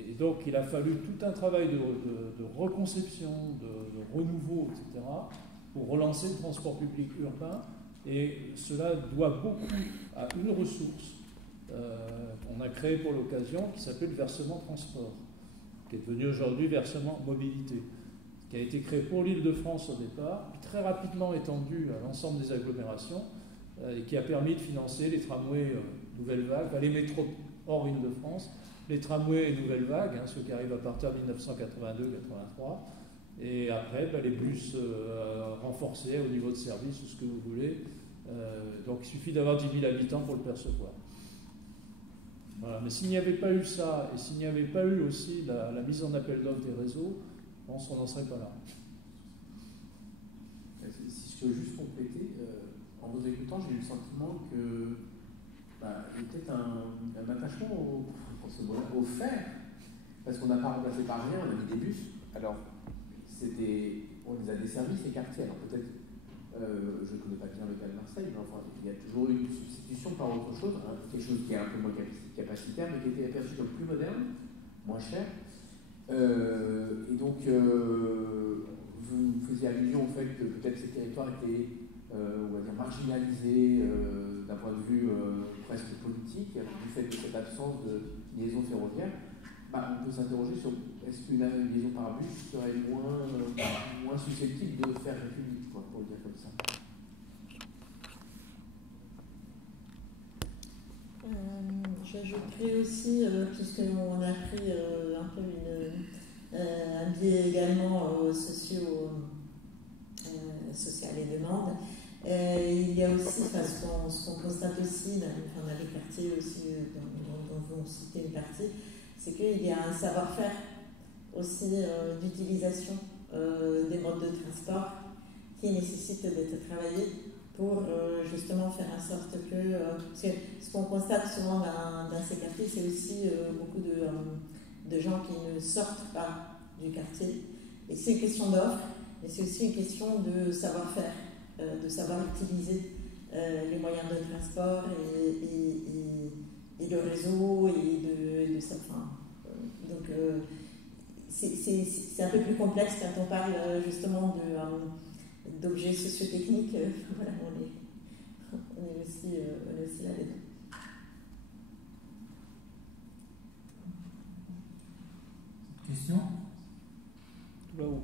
Et donc, il a fallu tout un travail de reconception, de renouveau, etc., pour relancer le transport public urbain. Et cela doit beaucoup à une ressource qu'on a créée pour l'occasion, qui s'appelle le versement transport, qui est devenu aujourd'hui versement mobilité, qui a été créé pour l'Île-de-France au départ, puis très rapidement étendu à l'ensemble des agglomérations, et qui a permis de financer les tramways nouvelle vague, les métros hors Île-de-France, les tramways nouvelle vague, ceux qui arrivent à partir de 1982-83, et après les bus renforcés au niveau de service ou ce que vous voulez. Donc il suffit d'avoir 10 000 habitants pour le percevoir. Voilà. Mais s'il n'y avait pas eu ça, et s'il n'y avait pas eu aussi la mise en appel d'offres des réseaux, je pense qu'on n'en serait pas là. Si je peux juste compléter, en vous écoutant, j'ai eu le sentiment que il y a peut-être un attachement au faire, parce qu'on n'a pas remplacé par rien, on a mis des bus. Alors, on les a desservis, ces quartiers. Alors peut-être, je ne connais pas bien le cas de Marseille, mais enfin, il y a toujours eu une substitution par autre chose, quelque chose qui est un peu moins capacitaire, mais qui était aperçu comme plus moderne, moins cher. Et donc, vous faisiez allusion au fait que peut-être ces territoires étaient, on va dire, marginalisés d'un point de vue presque politique, du fait de cette absence de liaison ferroviaire. on peut s'interroger sur est-ce qu'une liaison par bus serait moins susceptible de faire république, quoi, pour le dire comme ça. J'ajouterais aussi, puisqu'on a pris un peu un biais également social et demande, il y a aussi, ce qu'on constate aussi dans les quartiers aussi, dont vous citez une partie, c'est qu'il y a un savoir-faire aussi d'utilisation des modes de transport qui nécessite d'être travaillé pour justement faire en sorte que... parce que ce qu'on constate souvent dans ces quartiers, c'est aussi beaucoup de gens qui ne sortent pas du quartier. Et c'est une question d'offre, mais c'est aussi une question de savoir-faire, de savoir utiliser les moyens de transport et le réseau et de ça. Donc c'est un peu plus complexe quand on parle justement d'objets sociotechniques. Voilà, on est aussi là-dedans. Question? Là-haut.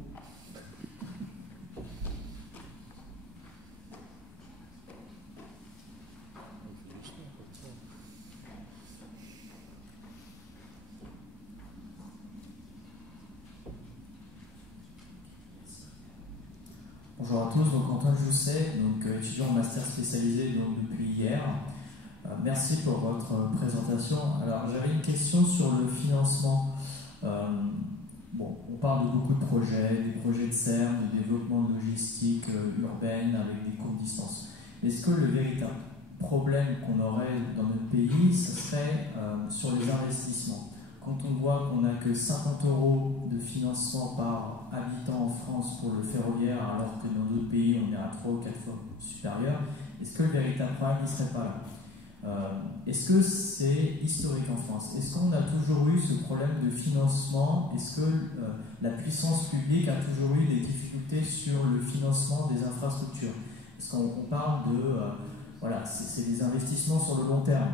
Bonjour à tous, donc Antoine Jousset, étudiant en master spécialisé depuis hier. Merci pour votre présentation. Alors j'avais une question sur le financement. On parle de beaucoup de projets, des projets de CERN, de développement de logistique urbaine avec des courtes distances. Est-ce que le véritable problème qu'on aurait dans notre pays, ce serait sur les investissements? Quand on voit qu'on n'a que 50 € de financement par habitant en France pour le ferroviaire, alors que dans d'autres pays, on est à 3 ou 4 fois supérieur, est-ce que le véritable problème ne serait pas là? Est-ce que c'est historique en France? Est-ce qu'on a toujours eu ce problème de financement? Est-ce que la puissance publique a toujours eu des difficultés sur le financement des infrastructures? Parce qu'on parle de... c'est des investissements sur le long terme.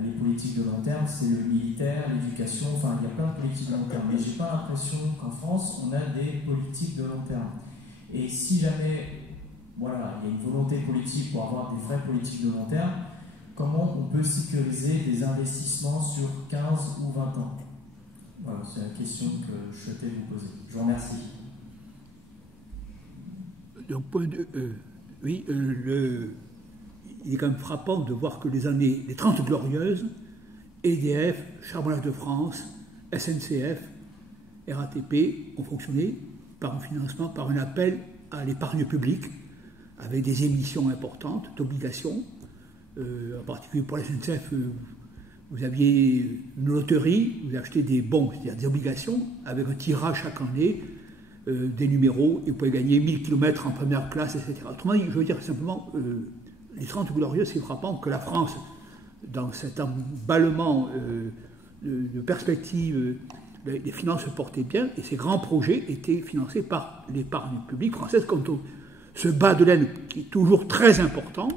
Les politiques de long terme, c'est le militaire, l'éducation, il y a plein de politiques de long terme. Mais je n'ai pas l'impression qu'en France, on a des politiques de long terme. Et si jamais, il y a une volonté politique pour avoir des vraies politiques de long terme, comment on peut sécuriser des investissements sur 15 ou 20 ans? Voilà, c'est la question que je souhaitais vous poser. Je vous remercie. Donc, il est quand même frappant de voir que les 30 glorieuses, EDF, Charbonnages de France, SNCF, RATP, ont fonctionné par un financement, par un appel à l'épargne publique, avec des émissions importantes d'obligations. En particulier pour la SNCF, vous aviez une loterie, vous achetez des bons, c'est-à-dire des obligations, avec un tirage chaque année, des numéros, et vous pouvez gagner 1000 km en première classe, etc. Autrement dit, je veux dire simplement... les 30 glorieuses, c'est frappant que la France, dans cet emballement de perspective, les finances se portaient bien, et ces grands projets étaient financés par l'épargne publique française, comme ce bas de laine qui est toujours très important,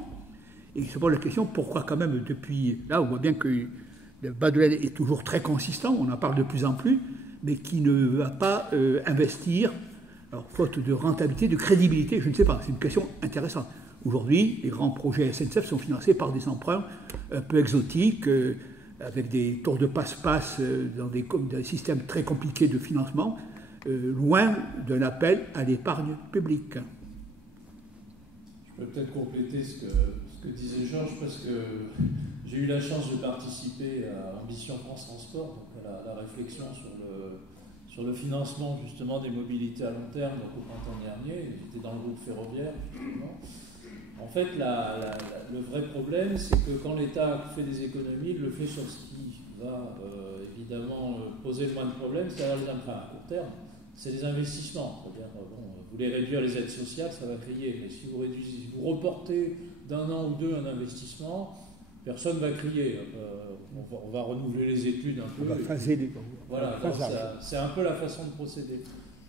et il se pose la question, pourquoi quand même depuis... Là, on voit bien que le bas de laine est toujours très consistant, on en parle de plus en plus, mais qui ne va pas investir, alors faute de rentabilité, de crédibilité, je ne sais pas, c'est une question intéressante. Aujourd'hui, les grands projets SNCF sont financés par des emprunts un peu exotiques, avec des tours de passe-passe dans des systèmes très compliqués de financement, loin d'un appel à l'épargne publique. Je peux peut-être compléter ce que disait Georges, parce que j'ai eu la chance de participer à Ambition France Transport, donc à la réflexion sur le financement justement des mobilités à long terme, donc au printemps dernier. J'étais dans le groupe ferroviaire, justement. En fait, le vrai problème, c'est que quand l'État fait des économies, il le fait sur ce qui va évidemment poser moins de problèmes, c'est-à-dire les emprunts à court terme, c'est les investissements. C'est-à-dire, vous voulez réduire les aides sociales, ça va crier, mais si vous reportez d'un an ou deux un investissement, personne ne va crier. On va renouveler les études un peu. On va phaser les... Voilà, c'est un peu la façon de procéder.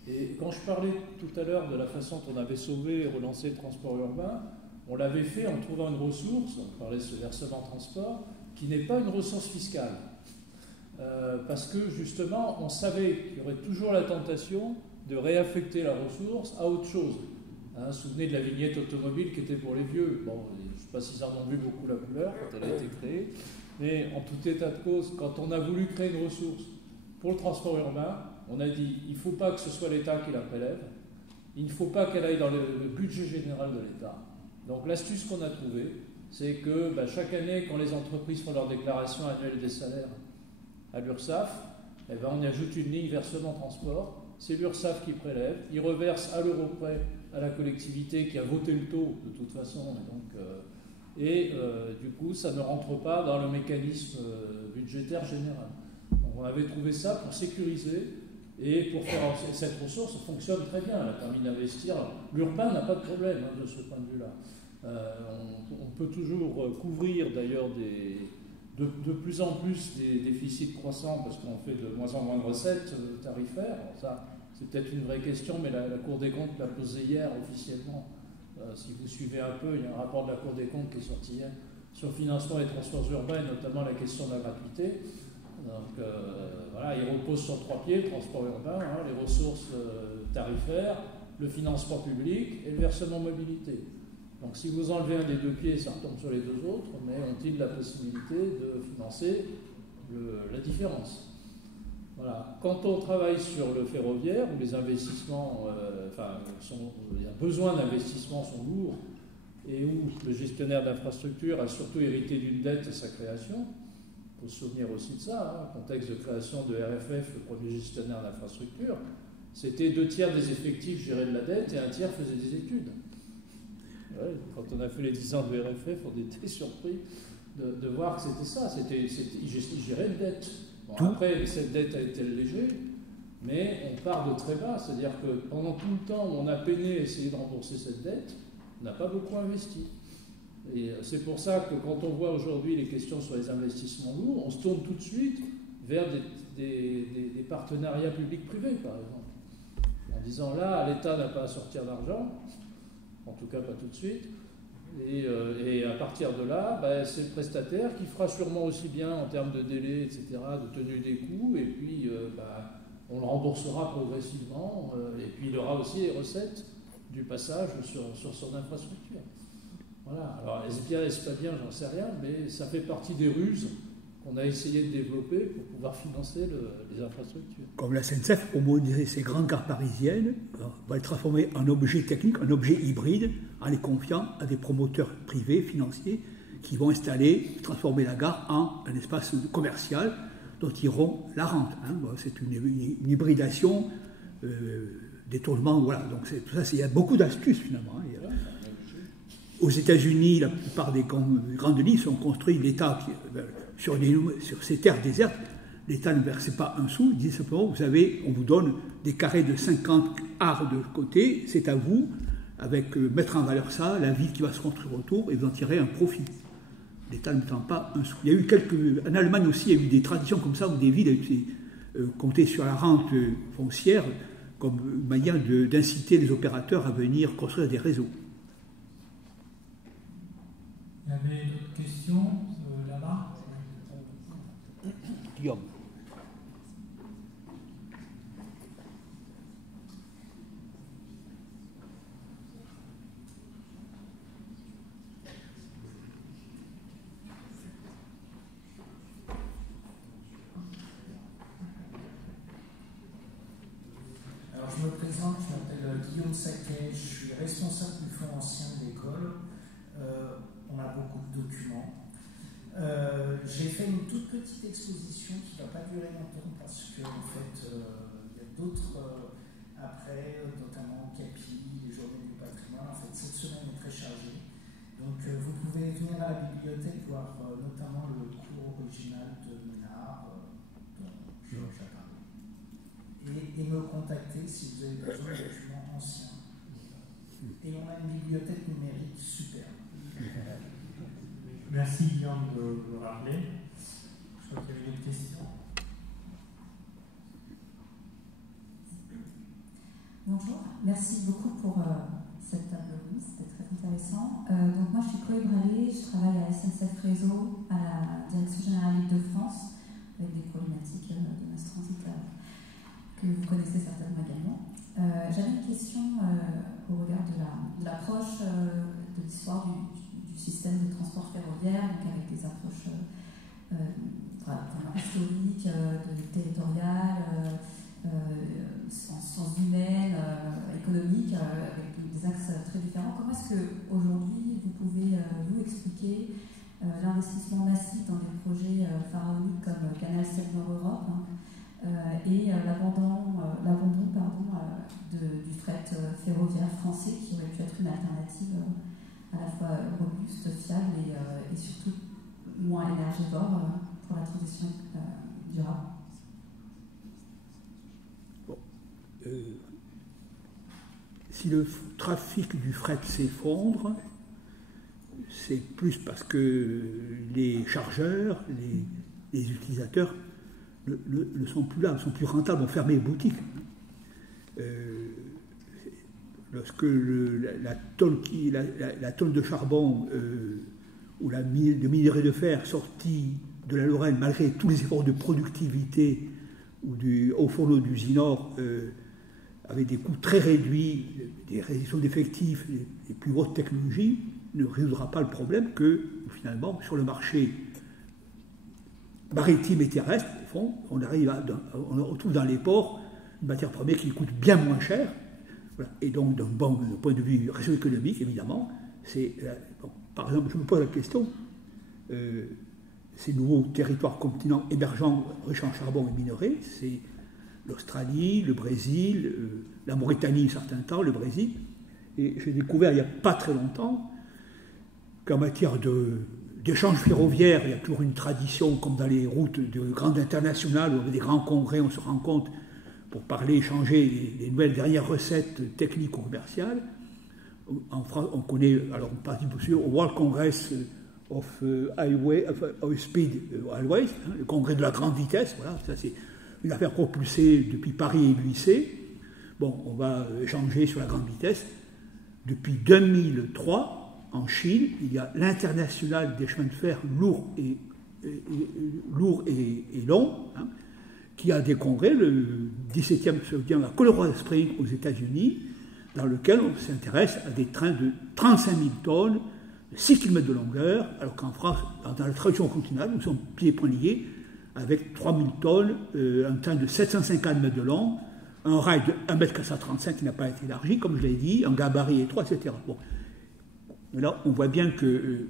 Et quand je parlais tout à l'heure de la façon dont on avait sauvé et relancé le transport urbain, on l'avait fait en trouvant une ressource, on parlait de ce versement transport, qui n'est pas une ressource fiscale. parce que justement, on savait qu'il y aurait toujours la tentation de réaffecter la ressource à autre chose. Hein, souvenez de la vignette automobile qui était pour les vieux. Bon, je ne sais pas s'ils en ont vu beaucoup la couleur quand elle a été créée, mais en tout état de cause, quand on a voulu créer une ressource pour le transport urbain, on a dit il ne faut pas que ce soit l'État qui la prélève, il ne faut pas qu'elle aille dans le budget général de l'État. Donc l'astuce qu'on a trouvée, c'est que chaque année, quand les entreprises font leur déclaration annuelle des salaires à l'URSSAF, on y ajoute une ligne versement transport. C'est l'URSSAF qui prélève, il reverse à l'euro près à la collectivité qui a voté le taux de toute façon. Du coup, ça ne rentre pas dans le mécanisme budgétaire général. Donc, on avait trouvé ça pour sécuriser et pour faire cette ressource fonctionne très bien. Elle a permis d'investir. L'urbain n'a pas de problème de ce point de vue-là. On peut toujours couvrir d'ailleurs de plus en plus des déficits croissants parce qu'on fait de moins en moins de recettes tarifaires. Alors ça, c'est peut-être une vraie question, mais la Cour des comptes l'a posée hier officiellement. Si vous suivez un peu, il y a un rapport de la Cour des comptes qui est sorti hier sur le financement des transports urbains et notamment la question de la gratuité. Donc voilà, il repose sur 3 pieds, le transport urbain, les ressources tarifaires, le financement public et le versement mobilité. Donc si vous enlevez un des 2 pieds, ça retombe sur les 2 autres, mais ont-ils la possibilité de financer la différence? Voilà. Quand on travaille sur le ferroviaire, où les investissements, les besoins d'investissement sont lourds, et où le gestionnaire d'infrastructure a surtout hérité d'une dette à sa création, il faut se souvenir aussi de ça, contexte de création de RFF, le premier gestionnaire d'infrastructure, c'était 2/3 des effectifs géraient de la dette et 1/3 faisaient des études. Ouais, quand on a fait les 10 ans de RFF, on était surpris de voir que c'était ça. Ils géraient une dette. Bon, après, cette dette a été allégée, mais on part de très bas. C'est-à-dire que pendant tout le temps où on a peiné à essayer de rembourser cette dette, on n'a pas beaucoup investi. Et c'est pour ça que quand on voit aujourd'hui les questions sur les investissements lourds, on se tourne tout de suite vers des partenariats publics-privés, par exemple. En disant là, l'État n'a pas à sortir d'argent. En tout cas pas tout de suite, et à partir de là, c'est le prestataire qui fera sûrement aussi bien en termes de délai, etc., de tenue des coûts, et puis on le remboursera progressivement, et puis il aura aussi les recettes du passage sur son infrastructure. Voilà, alors est-ce bien, est-ce pas bien, j'en sais rien, mais ça fait partie des ruses qu'on a essayé de développer pour pouvoir financer les infrastructures. Comme la SNCF, pour modéliser ces grandes gares parisiennes, va les transformer en objet technique, en objet hybride, en les confiant à des promoteurs privés, financiers, qui vont transformer la gare en un espace commercial dont ils auront la rente. C'est une hybridation, détournement, voilà. Donc tout ça, il y a beaucoup d'astuces finalement. Aux États-Unis, la plupart des grandes lignes sont construites, l'État sur ces terres désertes, l'État ne versait pas un sou, il disait simplement, on vous donne des carrés de 50 arts de côté, c'est à vous, mettre en valeur ça, la ville qui va se construire autour, et vous en tirez un profit. L'État ne mettant pas un sou. Il y a eu en Allemagne aussi, il y a eu des traditions comme ça, où des villes comptaient sur la rente foncière comme manière d'inciter les opérateurs à venir construire des réseaux. Il y avait d'autres questions là-bas? Guillaume. Alors je me présente, je m'appelle Guillaume Saquet, je suis responsable du fonds ancien de l'école. On a beaucoup de documents. J'ai fait une toute petite exposition qui ne va pas durer longtemps parce qu'en fait, il y a d'autres après, notamment CAPI, les journées du patrimoine. En fait, cette semaine est très chargée. Donc, vous pouvez venir à la bibliothèque voir notamment le cours original de Ménard, dont Georges a parlé. Et me contacter si vous avez besoin de documents anciens. Et on a une bibliothèque numérique superbe. Merci Guillaume de le rappeler. Je crois qu'il y avait une question. Bonjour, merci beaucoup pour cette table ronde, c'était très intéressant. Donc moi je suis Chloé Bralé, je travaille à SNCF Réseau, à la Direction Générale Île-de-France, avec des problématiques de mass transit que vous connaissez certainement également. J'avais une question au regard de l'approche de l'histoire du système de transport ferroviaire, donc avec des approches historiques, territoriales, en sciences humaines, économiques, avec des axes très différents. Comment est-ce qu'aujourd'hui vous pouvez vous expliquer l'investissement massif dans des projets pharaoniques comme Canal 7 Nord-Europe et l'abandon du fret ferroviaire français qui aurait pu être une alternative à la fois robuste, fiable et surtout moins énergivore pour la transition durable? Si le trafic du fret s'effondre, c'est plus parce que les chargeurs, les utilisateurs ne sont plus là, ne sont plus rentables, ont fermé les boutiques. Lorsque la tonne de charbon ou le minerai de fer sorti de la Lorraine, malgré tous les efforts de productivité ou du haut fourneau d'Usinor, avec des coûts très réduits, des réductions d'effectifs, les plus hautes technologies, ne résoudra pas le problème que, finalement, sur le marché maritime et terrestre, au fond, on retrouve dans les ports une matière première qui coûte bien moins cher. Voilà. Et donc, d'un point de vue réseau économique, évidemment, par exemple, je me pose la question, ces nouveaux territoires continents émergents, riches en charbon et minerais, c'est l'Australie, le Brésil, la Mauritanie un certain temps, le Brésil. Et j'ai découvert il n'y a pas très longtemps qu'en matière d'échanges ferroviaires, il y a toujours une tradition, comme dans les routes de grandes internationales, où on a des grands congrès, on se rencontre pour parler, échanger les nouvelles dernières recettes techniques ou commerciales. En France, on connaît, alors on participe aussi au World Congress of Speed Highways, le congrès de la grande vitesse, voilà, ça c'est une affaire propulsée depuis Paris et l'UIC. Bon, on va échanger sur la grande vitesse. Depuis 2003, en Chine, il y a l'international des chemins de fer lourds et longs, hein, qui a des congrès, le 17e à Colorado Springs aux États-Unis, dans lequel on s'intéresse à des trains de 35 000 tonnes, 6 km de longueur, alors qu'en France, dans la tradition continentale, nous sommes pieds et poings liés avec 3 000 tonnes, un train de 750 mètres de long, un rail de 1,435 m qui n'a pas été élargi, comme je l'ai dit, un gabarit étroit, etc. Bon. Mais là, on voit bien que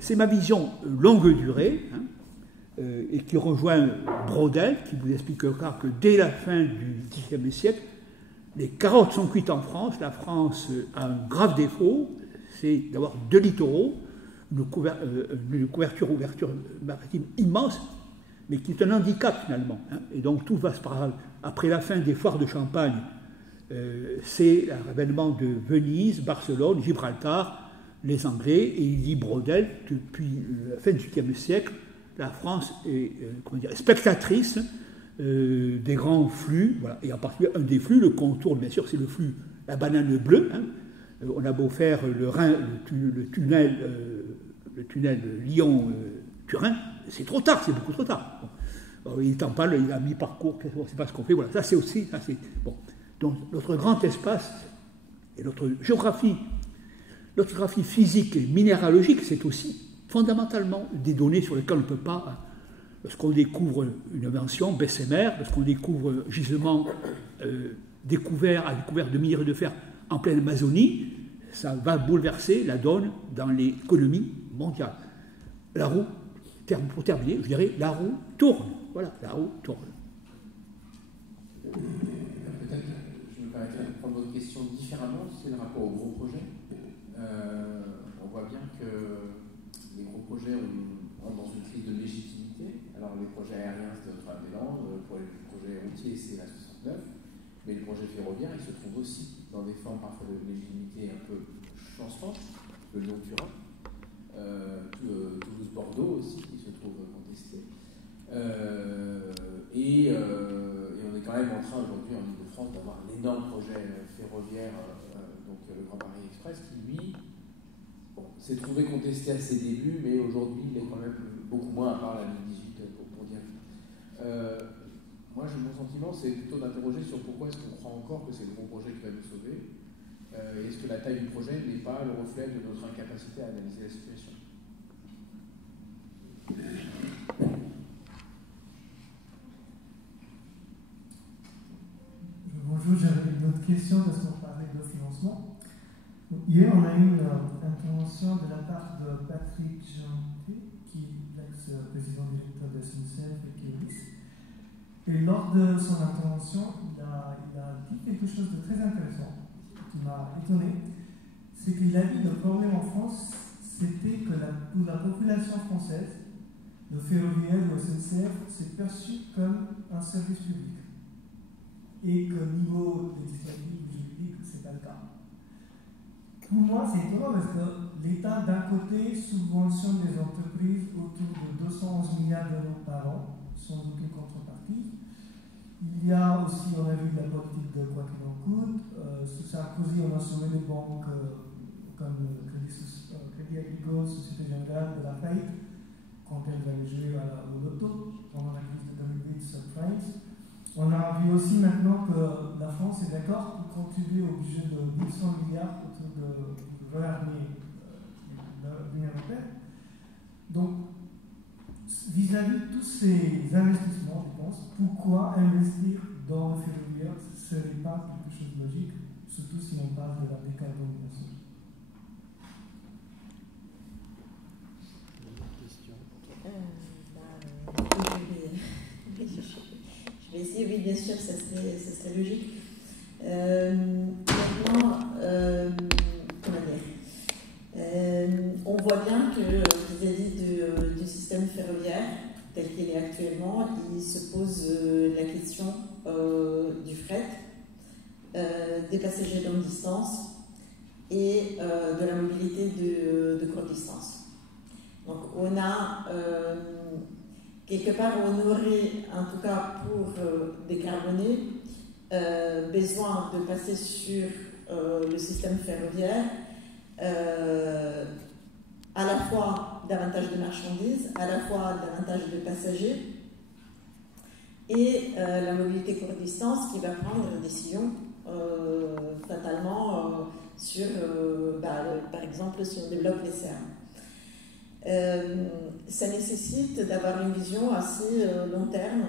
c'est ma vision longue durée, hein, et qui rejoint Braudel, qui vous expliquera que dès la fin du XVIIe siècle, les carottes sont cuites en France. La France a un grave défaut, c'est d'avoir 2 littoraux, une ouverture maritime immense, mais qui est un handicap finalement. Hein. Et donc tout va se passer. Après la fin des foires de Champagne, c'est l'avènement de Venise, Barcelone, Gibraltar, les Anglais, et il dit Braudel, depuis la fin du XVIIIe siècle, la France est spectatrice des grands flux, voilà. Et en particulier un des flux, le contour, bien sûr, c'est le flux, la banane bleue. Hein. On a beau faire le Rhin, le tunnel Lyon-Turin, c'est trop tard, c'est beaucoup trop tard. Bon. Il est en parle, il a mis parcours, c'est pas ce qu'on fait, voilà, ça c'est aussi, ça c'est bon. Donc notre grand espace et notre géographie physique et minéralogique, c'est aussi fondamentalement des données sur lesquelles on ne peut pas, lorsqu'on découvre une invention, Bessemer, lorsqu'on découvre un gisement à découvert de minerais de fer en pleine Amazonie, ça va bouleverser la donne dans l'économie mondiale. La roue, pour terminer, je dirais, la roue tourne. Voilà, la roue tourne. Peut-être, je me permettrai de prendre votre question différemment, c'est le rapport aux gros projets. On voit bien que les gros projets ont dans une crise de légitimité. Alors les projets aériens, c'est Notre-Dame-des-Landes, pour les projets routiers, c'est la 69, mais les projets ferroviaires, ils se trouvent aussi dans des formes parfois de légitimité un peu chancelantes, le Lyon-Turin, Toulouse-Bordeaux aussi, qui se trouve contesté. Et on est quand même en train aujourd'hui en Ile-de-France d'avoir un énorme projet ferroviaire, donc le Grand Paris Express, qui lui s'est trouvé contesté à ses débuts, mais aujourd'hui il est quand même beaucoup moins, à part la ligne 18 pour dire Moi, mon sentiment, c'est plutôt d'interroger sur pourquoi est-ce qu'on croit encore que c'est le bon projet qui va nous sauver. Est-ce que la taille du projet n'est pas le reflet de notre incapacité à analyser la situation? Bonjour, j'avais une autre question parce qu'on parlait de financement. Hier, on a eu une intervention de la part de Patrick Janté, qui est l'ex-président directeur de SNCF et Keolis. Et lors de son intervention, il a dit quelque chose de très intéressant qui m'a étonné. C'est qu'il a dit que le problème en France, c'était que pour la population française, le ferroviaire ou SNCF, c'est perçu comme un service public. Et qu'au niveau législatif ou juridique, ce n'est pas le cas. Pour moi, c'est étonnant parce que l'État, d'un côté, subventionne les entreprises autour de 211 milliards d'euros par an, sans aucune contrepartie. Il y a aussi, on a vu la politique de quoi qu'il en coûte. Sous Sarkozy, on a sauvé les banques comme Crédit Agricole, Société Générale de la faillite, quand elles allaient jouer au loto, pendant la crise de 2008, subprimes. On a vu aussi maintenant que la France est d'accord pour contribuer au budget de 800 milliards autour de l'armée de l'Union européenne. Donc, vis-à-vis de tous ces investissements, je pense, pourquoi investir dans le ferroviaire? Ce n'est pas quelque chose de logique, surtout si on parle de la décarbonisation. Je vais essayer, oui, bien sûr, ça serait logique. Maintenant, comment dire, on voit bien que vis-à-vis du système ferroviaire tel qu'il est actuellement, il se pose la question du fret, des passagers longue distance et de la mobilité de courte distance. Donc on a quelque part, on aurait, en tout cas pour décarboner, besoin de passer sur le système ferroviaire, à la fois davantage de marchandises, à la fois davantage de passagers, et la mobilité courte distance qui va prendre une décision fatalement sur, par exemple, si on développe les serres. Ça nécessite d'avoir une vision assez long terme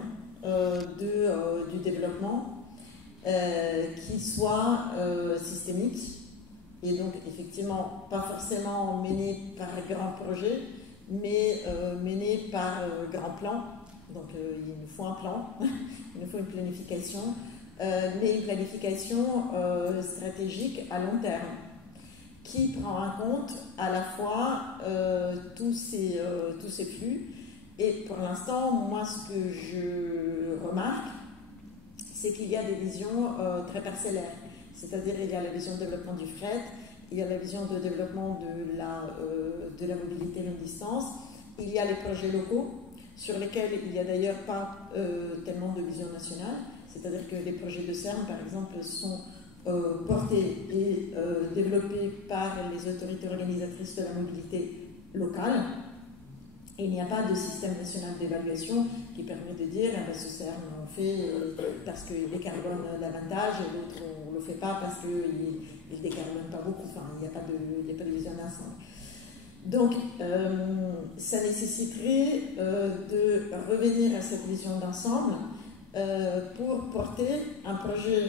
du développement qui soit systémique et donc effectivement pas forcément mené par grands projets mais mené par grand plan. Donc il nous faut un plan, il nous faut une planification, mais une planification stratégique à long terme qui prend en compte à la fois tous ces flux. Et pour l'instant, moi, ce que je remarque, c'est qu'il y a des visions très parcellaires. C'est-à-dire qu'il y a la vision de développement du fret, il y a la vision de développement de la mobilité longue distance, il y a les projets locaux, sur lesquels il n'y a d'ailleurs pas tellement de vision nationale. C'est-à-dire que les projets de CERN, par exemple, sont portés et développés par les autorités organisatrices de la mobilité locale. Et il n'y a pas de système national d'évaluation qui permet de dire ce CERN on fait parce qu'il décarbone davantage et l'autre on ne le fait pas parce qu'il ne décarbone pas beaucoup. Enfin, il n'y a pas de vision d'ensemble. Donc, ça nécessiterait de revenir à cette vision d'ensemble pour porter un projet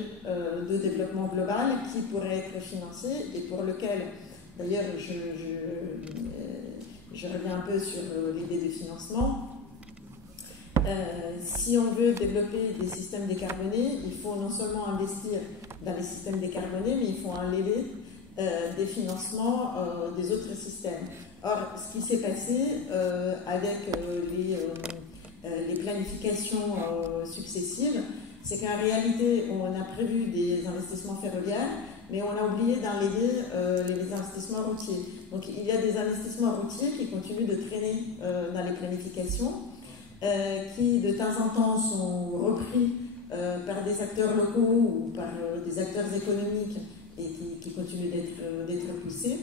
de développement global qui pourrait être financé et pour lequel, d'ailleurs, je reviens un peu sur l'idée de financement. Si on veut développer des systèmes décarbonés, il faut non seulement investir dans les systèmes décarbonés, mais il faut enlever des financements des autres systèmes. Or, ce qui s'est passé avec les planifications successives, c'est qu'en réalité, on a prévu des investissements ferroviaires, mais on a oublié d'enlever les investissements routiers. Donc il y a des investissements routiers qui continuent de traîner dans les planifications, qui de temps en temps sont repris par des acteurs locaux ou par des acteurs économiques et qui continuent d'être poussés.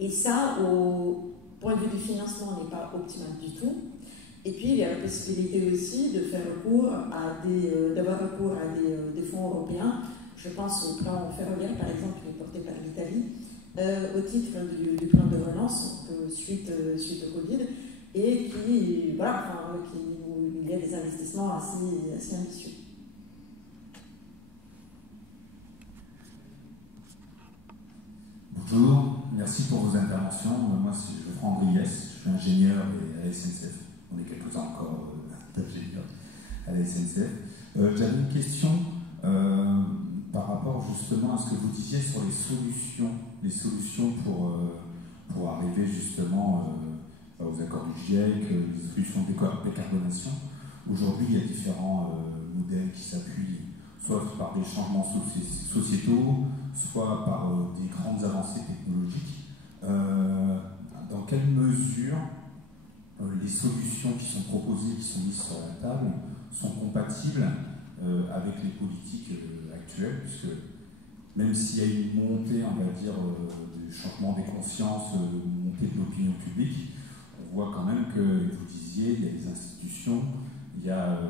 Et ça, au point de vue du financement, n'est pas optimal du tout. Et puis il y a la possibilité aussi de faire recours d'avoir recours à des fonds européens. Je pense au plan ferroviaire, par exemple, qui est porté par l'Italie, au titre du plan de relance, suite au Covid, et qui, voilà, où il y a des investissements assez ambitieux. Bonjour, merci pour vos interventions. Moi, c'est Geoffroy Andriès, je suis ingénieur à la SNCF. On est quelques-uns encore d'ingénieurs à la SNCF. J'avais une question par rapport justement à ce que vous disiez sur les solutions pour arriver justement aux accords du GIEC, les solutions de décarbonation. Aujourd'hui, il y a différents modèles qui s'appuient soit par des changements sociétaux, soit par des grandes avancées technologiques. Dans quelle mesure les solutions qui sont proposées, qui sont mises sur la table, sont compatibles avec les politiques actuelles, puisque même s'il y a une montée, on va dire, du changement des consciences, une montée de l'opinion publique, on voit quand même que, vous disiez, il y a des institutions, il y a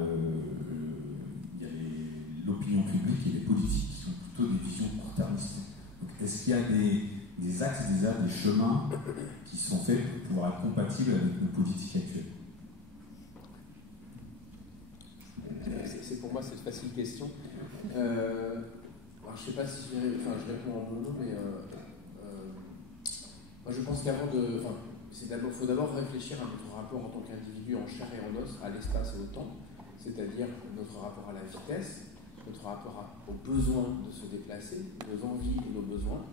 l'opinion publique et les politiques qui sont plutôt des visions court-termistes. Donc, est-ce qu'il y a des axes, des chemins qui sont faits pour pouvoir être compatibles avec nos politiques actuelles? C'est pour moi cette facile question. Alors, je ne sais pas si je réponds en mono, mais moi je pense qu'avant de. Il faut d'abord réfléchir à notre rapport en tant qu'individu en chair et en os à l'espace et au temps, c'est-à-dire notre rapport à la vitesse, notre rapport aux besoins de se déplacer, nos envies et nos besoins,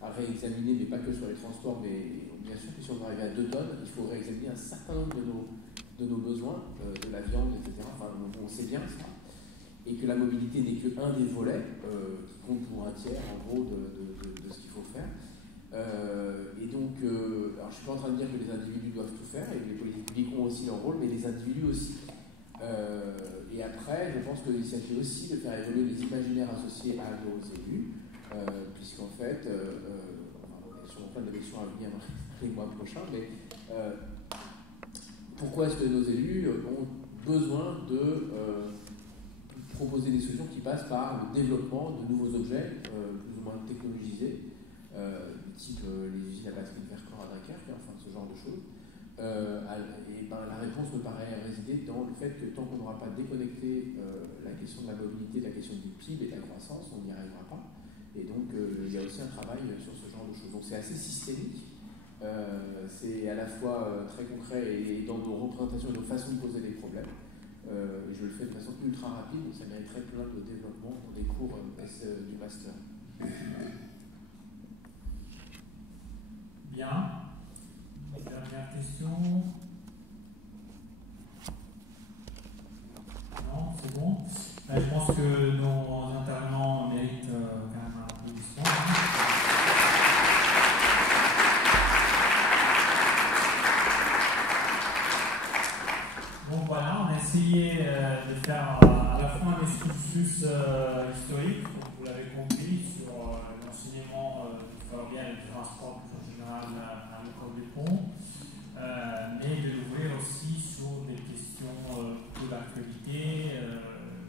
à réexaminer, mais pas que sur les transports, mais bien sûr que si on arrive à 2 tonnes, il faut réexaminer un certain nombre de nos besoins, de la viande, etc. Enfin, on sait bien ça. Et que la mobilité n'est qu'un des volets qui compte pour un tiers, en gros, de ce qu'il faut faire. Et donc, alors je ne suis pas en train de dire que les individus doivent tout faire, et que les politiques publiques ont aussi leur rôle, mais les individus aussi. Et après, je pense qu'il s'agit aussi de faire évoluer les imaginaires associés à nos élus, puisqu'en fait, on est sur le plan d'élection à venir les mois prochains, mais pourquoi est-ce que nos élus ont besoin de proposer des solutions qui passent par le développement de nouveaux objets, plus ou moins technologisés, type les usines à batterie de Vercors à Dunkerque, enfin ce genre de choses. La réponse me paraît résider dans le fait que tant qu'on n'aura pas déconnecté la question de la mobilité, la question du PIB et de la croissance, on n'y arrivera pas. Et donc il y a aussi un travail sur ce genre de choses. Donc c'est assez systémique, c'est à la fois très concret et dans nos représentations et nos façons de poser des problèmes. Je le fais de façon ultra rapide, donc ça mériterait plein de développement pour des cours du master. Bien. Dernière question. Non, c'est bon. Je pense que nos intervenants méritent quand même un applaudissement. Donc voilà, on a essayé de faire à la fois un excursus historique, comme vous l'avez compris, sur l'enseignement du ferroviaire et du transport en général à l'école des ponts, mais de l'ouvrir aussi sur des questions de l'actualité,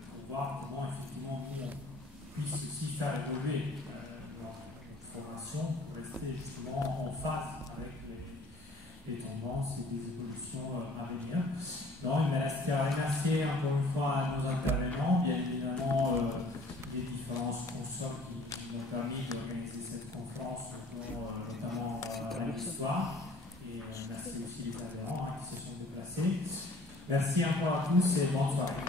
pour voir comment effectivement nous on puisse aussi faire évoluer notre formation pour rester justement en phase avec les tendances et les évolutions à venir. Donc, il me reste à remercier encore une fois nos intervenants, bien évidemment les différents sponsors qui nous ont permis d'organiser cette conférence, notamment lundi soir. Et merci aussi les adhérents qui se sont déplacés. Merci encore à tous et bonne soirée.